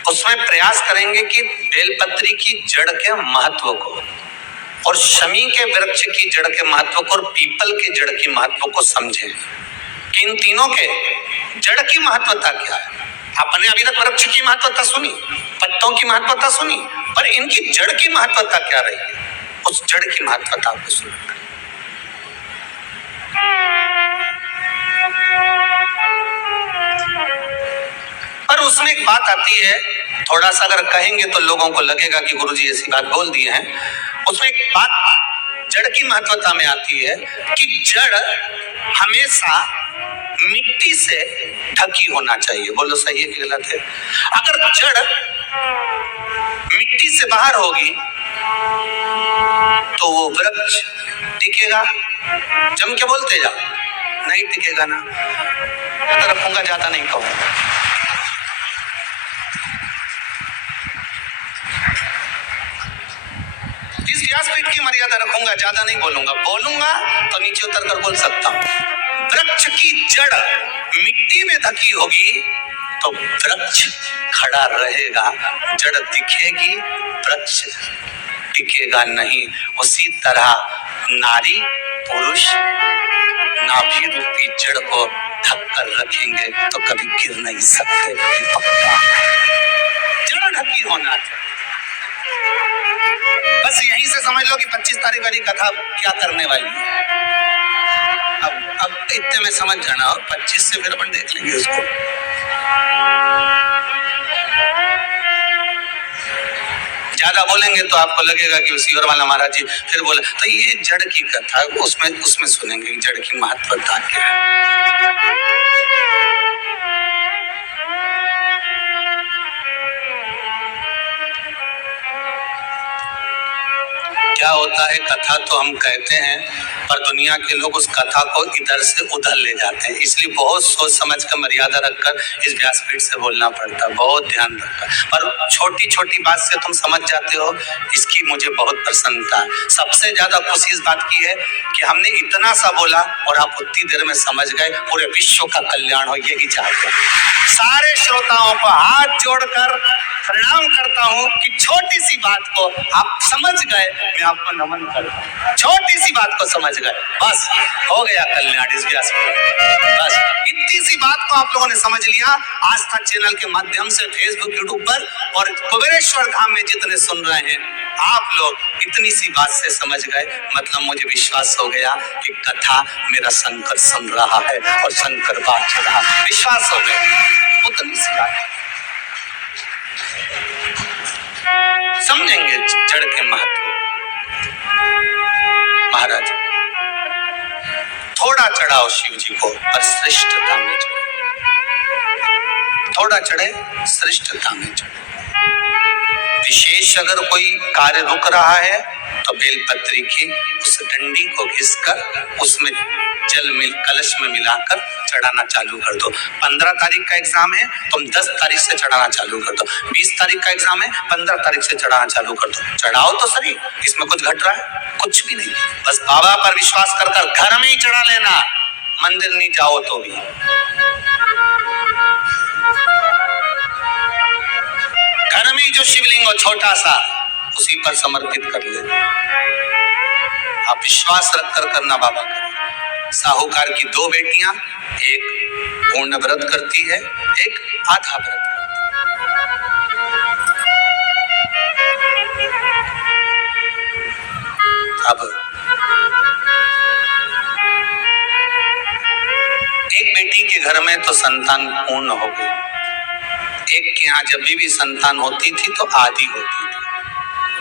उसमें प्रयास करेंगे कि बेलपत्री की जड़ के महत्व को और शमी के वृक्ष की जड़ के महत्व को और पीपल के जड़ की महत्व को समझें कि इन तीनों के जड़ की महत्वता क्या है। आपने अभी तक वृक्ष की महत्वता सुनी, पत्तों की महत्वता सुनी, पर इनकी जड़ की महत्वता क्या रही है, उस जड़ की महत्वता आपको सुनना। पर उसमें एक बात आती है, थोड़ा सा अगर कहेंगे तो लोगों को लगेगा कि गुरुजी ऐसी बात बोल दिए हैं। उसमें एक बात जड़ की महत्वता में आती है कि जड़ हमेशा मिट्टी से ढकी होना चाहिए। बोलो सही है कि गलत है? अगर जड़ मिट्टी से बाहर होगी तो वो वृक्ष टिकेगा? जम के बोलते जाओ, नहीं टिकेगा ना। मैं तो रखूंगा, ज्यादा नहीं कहूंगा। इस व्यासपीठ की मर्यादा रखूंगा, ज्यादा नहीं बोलूंगा। बोलूंगा तो नीचे उतर कर बोल सकता हूं। वृक्ष की जड़ मिट्टी में ढकी होगी तो वृक्ष खड़ा रहेगा, जड़ दिखेगी, वृक्ष टिकेगा नहीं। उसी तरह नारी पुरुष नाभि रूपी जड़ को ढक कर रखेंगे तो कभी गिर नहीं सकते। पक्का जड़ ढकी होना चाहिए। बस यहीं से समझ लो कि 25 तारीख वाली कथा क्या करने वाली है। अब इतने में समझ जाना, और 25 से फिर अपन देख लेंगे उसको। ज्यादा बोलेंगे तो आपको लगेगा कि सीवर वाला महाराज जी फिर बोले, तो ये जड़ की कथा उसमें सुनेंगे जड़ की महत्वता क्या है। क्या होता है, कथा तो हम कहते हैं पर दुनिया के लोग उस कथा को इधर से उधर ले जाते हैं, इसलिए बहुत सोच समझ कर मर्यादा रखकर इस व्यासपीठ से बोलना पड़ता है, बहुत ध्यान रखकर। पर छोटी छोटी बात से तुम समझ जाते हो, इसकी मुझे बहुत प्रसन्नता है। सबसे ज्यादा खुशी इस बात की है कि हमने इतना सा बोला और आप उतनी देर में समझ गए। पूरे विश्व का कल्याण हो, यही चाहते हैं। सारे श्रोताओं को हाथ जोड़कर प्रणाम करता हूं कि छोटी सी बात को आप समझ गए, मैं आपको नमन करता हूं। छोटी सी बात को समझ गए, बस हो गया कल्याण इस व्यास पर। बस इतनी सी बात को आप लोगों ने समझ लिया। आस्था चैनल के माध्यम से फेसबुक यूट्यूब पर और कुबेरेश्वर धाम में जितने सुन रहे हैं, आप लोग इतनी सी बात से समझ गए, मतलब मुझे विश्वास हो गया कि कथा मेरा शंकर सुन रहा है और शंकर बात रहा, विश्वास हो गया। उतनी सी बात समझेंगे जड़ के महत्व। महाराज थोड़ा चढ़ाओ शिव जी को और श्रेष्ठता में चढ़े, थोड़ा चढ़े श्रेष्ठता में चढ़े। विशेष अगर कोई कार्य रुक रहा है तो बेलपत्री की उस डंडी को घिसकर उसमें जल मिल कलश में मिलाकर चढ़ाना चालू कर दो। 15 तारीख का एग्जाम है, तुम 10 तारीख से चढ़ाना चालू कर दो। 20 तारीख का एग्जाम है, 15 तारीख से चढ़ाना चालू कर दो। चढ़ाओ तो सही, इसमें कुछ घट रहा है? कुछ भी नहीं। बस बाबा पर विश्वास कर घर में ही चढ़ा लेना, मंदिर नहीं जाओ तो भी। घर में जो शिवलिंग हो छोटा सा, उसी पर समर्पित कर लेना। आप विश्वास रखकर करना बाबा करें। साहूकार की 2 बेटियां, एक पूर्ण व्रत करती है, एक आधा व्रत करती है। अब एक बेटी के घर में तो संतान पूर्ण हो गई, एक के यहाँ जब भी संतान होती थी तो आधी होती थी।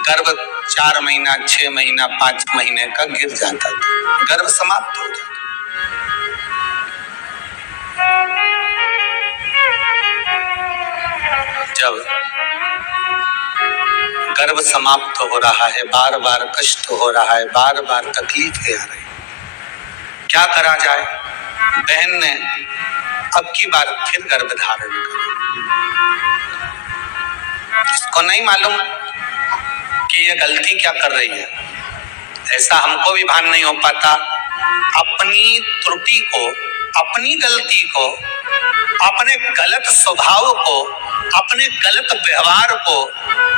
गर्भ 4 महीना, 6 महीना, 5 महीने का गिर जाता था, गर्भ समाप्त हो जाता। जब गर्भ समाप्त हो रहा है, बार बार कष्ट हो रहा है, बार बार तकलीफें आ रही, क्या करा जाए? बहन ने अब की बार फिर गर्भ धारण किया। इसको नहीं मालूम कि ये गलती क्या कर रही है, ऐसा हमको भी भान नहीं हो पाता। अपनी त्रुटि को, अपनी गलती को, अपने गलत स्वभाव को, अपने गलत व्यवहार को,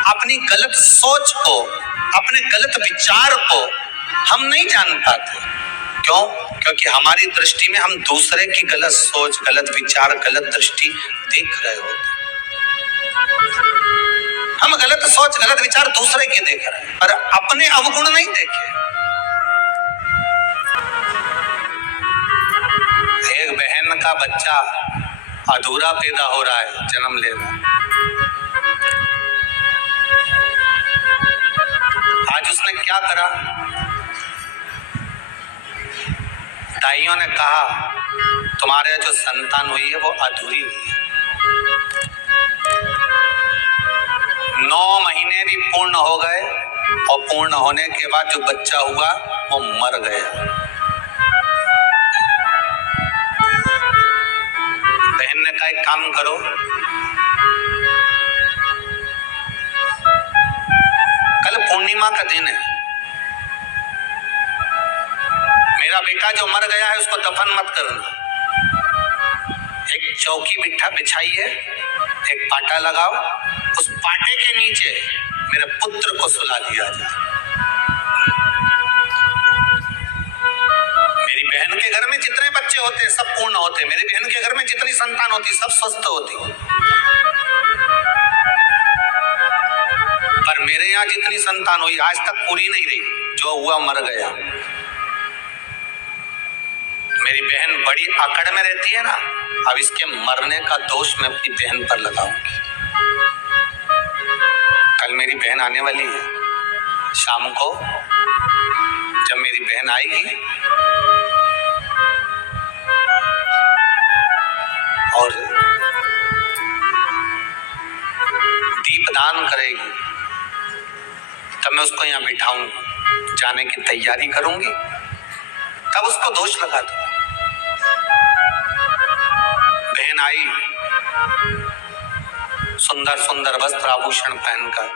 अपनी गलत सोच को, अपने गलत विचार को हम नहीं जान पाते, क्यों? क्योंकि हमारी दृष्टि में हम दूसरे की गलत सोच, गलत विचार, गलत दृष्टि देख रहे होते। हम गलत सोच, गलत विचार दूसरे के देख रहे हैं, पर अपने अवगुण नहीं देखे। एक बहन का बच्चा अधूरा पैदा हो रहा है, जन्म ले रहा है। आज उसने क्या करा? दाइयों ने कहा तुम्हारे जो संतान हुई है वो अधूरी हुई है। 9 महीने भी पूर्ण हो गए और पूर्ण होने के बाद जो बच्चा हुआ वो मर गया। बहन ने कहा एक काम करो, कल पूर्णिमा का दिन है, मेरा बेटा जो मर गया है उसको दफन मत करना। एक चौकी बिठा बिछाइए, एक पाटा लगाओ, उस पाटे के नीचे मेरे पुत्र को सुला दिया जाए। मेरी बहन के घर में जितने बच्चे होते सब पूर्ण होते, मेरी बहन के घर में जितनी संतान होती सब स्वस्थ होती, पर मेरे यहाँ जितनी संतान हुई आज तक पूरी नहीं रही, जो हुआ मर गया। मेरी बहन बड़ी अकड़ में रहती है ना, अब इसके मरने का दोष मैं अपनी बहन पर लगाऊंगी। कल मेरी बहन आने वाली है, शाम को जब मेरी बहन आएगी और दीपदान करेगी, तब मैं उसको यहाँ बिठाऊंगी, जाने की तैयारी करूंगी, तब उसको दोष लगा दूंगा। बहन आई सुंदर सुंदर वस्त्र आभूषण पहनकर।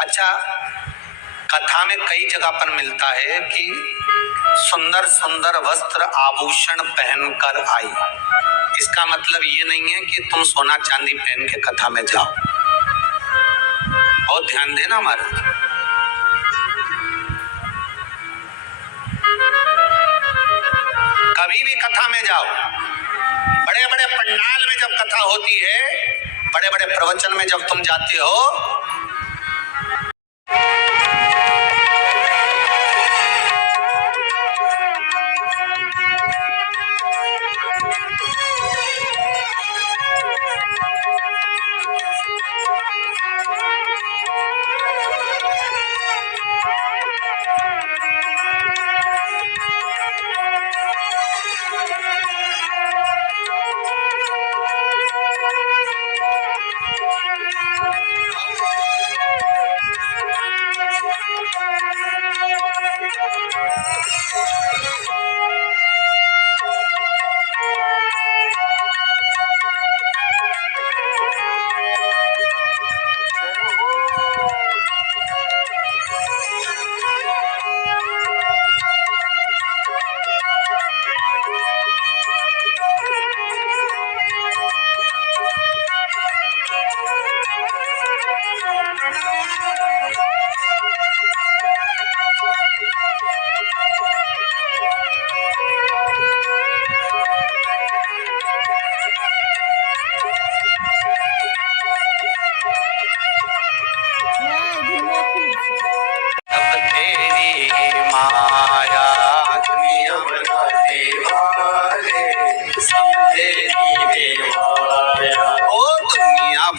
अच्छा, कथा में कई जगह पर मिलता है कि सुंदर सुंदर वस्त्र आभूषण पहनकर आई। इसका मतलब ये नहीं है कि तुम सोना चांदी पहन के कथा में जाओ। बहुत ध्यान देना हमारा। कभी भी कथा में जाओ, बड़े बड़े पंडाल में जब कथा होती है, बड़े बड़े प्रवचन में जब तुम जाते हो,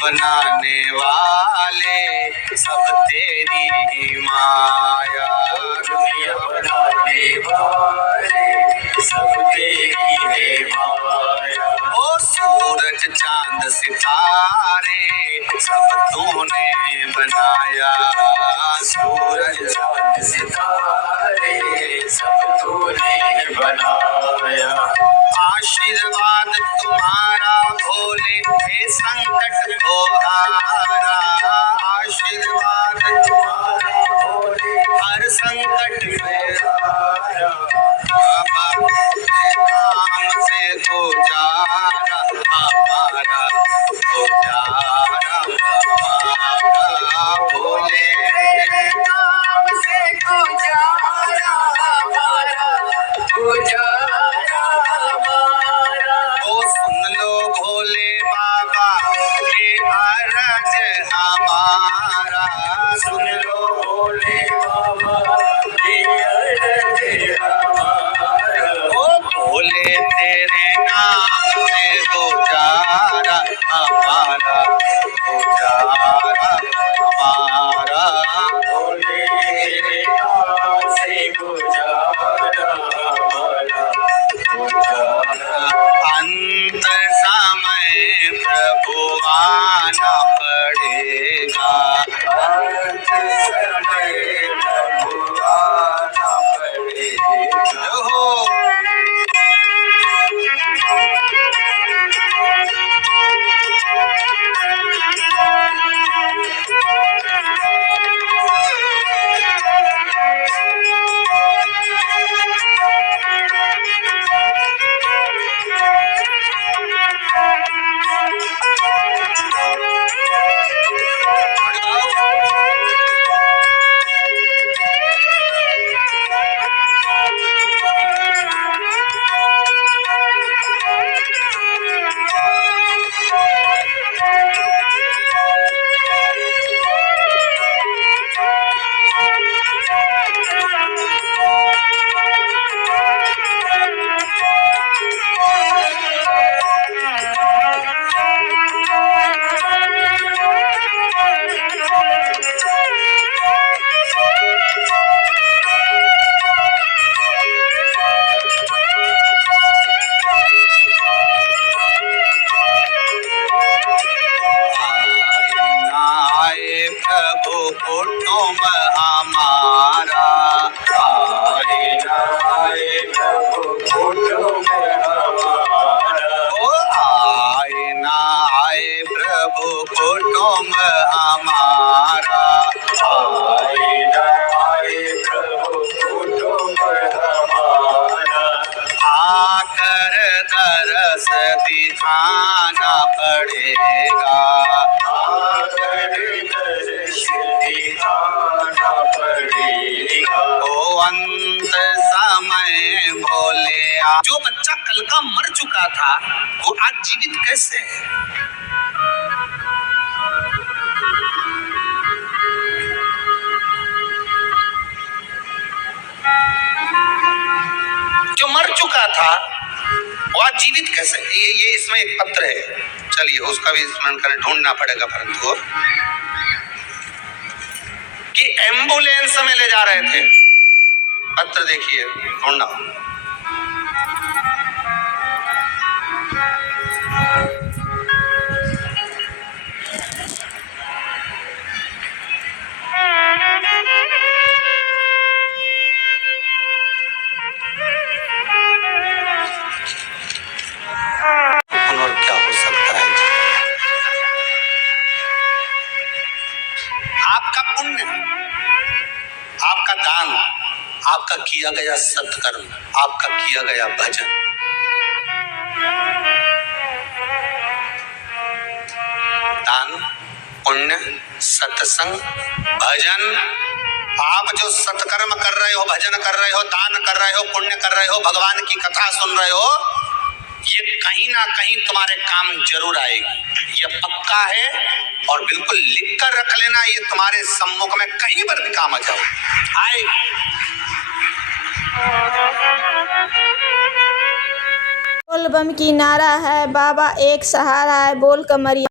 बनाने वाले सब तेरी ही माया, दुनिया बनाने वाले सब तेरी ही माया। ओ सूरज चांद सितारे सब तूने बनाया, सूरज चांद सितारे सब तूने बनाया। आशीर्वाद तुम्हारा भोले हे संकट को हारा, आशीर्वाद तुम्हारा भोले हर संकट में हारा। बाबा नाम से गुजारा हमारा, गुजारा हमारा, भोले नाम से जो बच्चा कल का मर चुका था वो आज जीवित कैसे है? जो मर चुका था वो आज जीवित कैसे? ये इसमें एक पत्र है, चलिए उसका भी स्मरण करें, ढूंढना पड़ेगा, परंतु कि एम्बुलेंस में ले जा रहे थे। पत्र देखिए, ढूंढना। और क्या हो सकता है? आपका पुण्य, आपका दान, आपका किया गया सत्कर्म, आपका किया गया भजन, दान, पुण्य, सत्संग, भजन, आप जो सत्कर्म कर रहे हो, भजन कर रहे हो, दान कर रहे हो, पुण्य कर रहे हो, भगवान की कथा सुन रहे हो, ये कहीं ना कहीं तुम्हारे काम जरूर आएगी, ये पक्का है। और बिल्कुल लिख कर रख लेना, ये तुम्हारे सम्मुख में कहीं पर भी काम आ जाए, आएगी। बोल बम की नारा है, बाबा एक सहारा है, बोल कमरिया।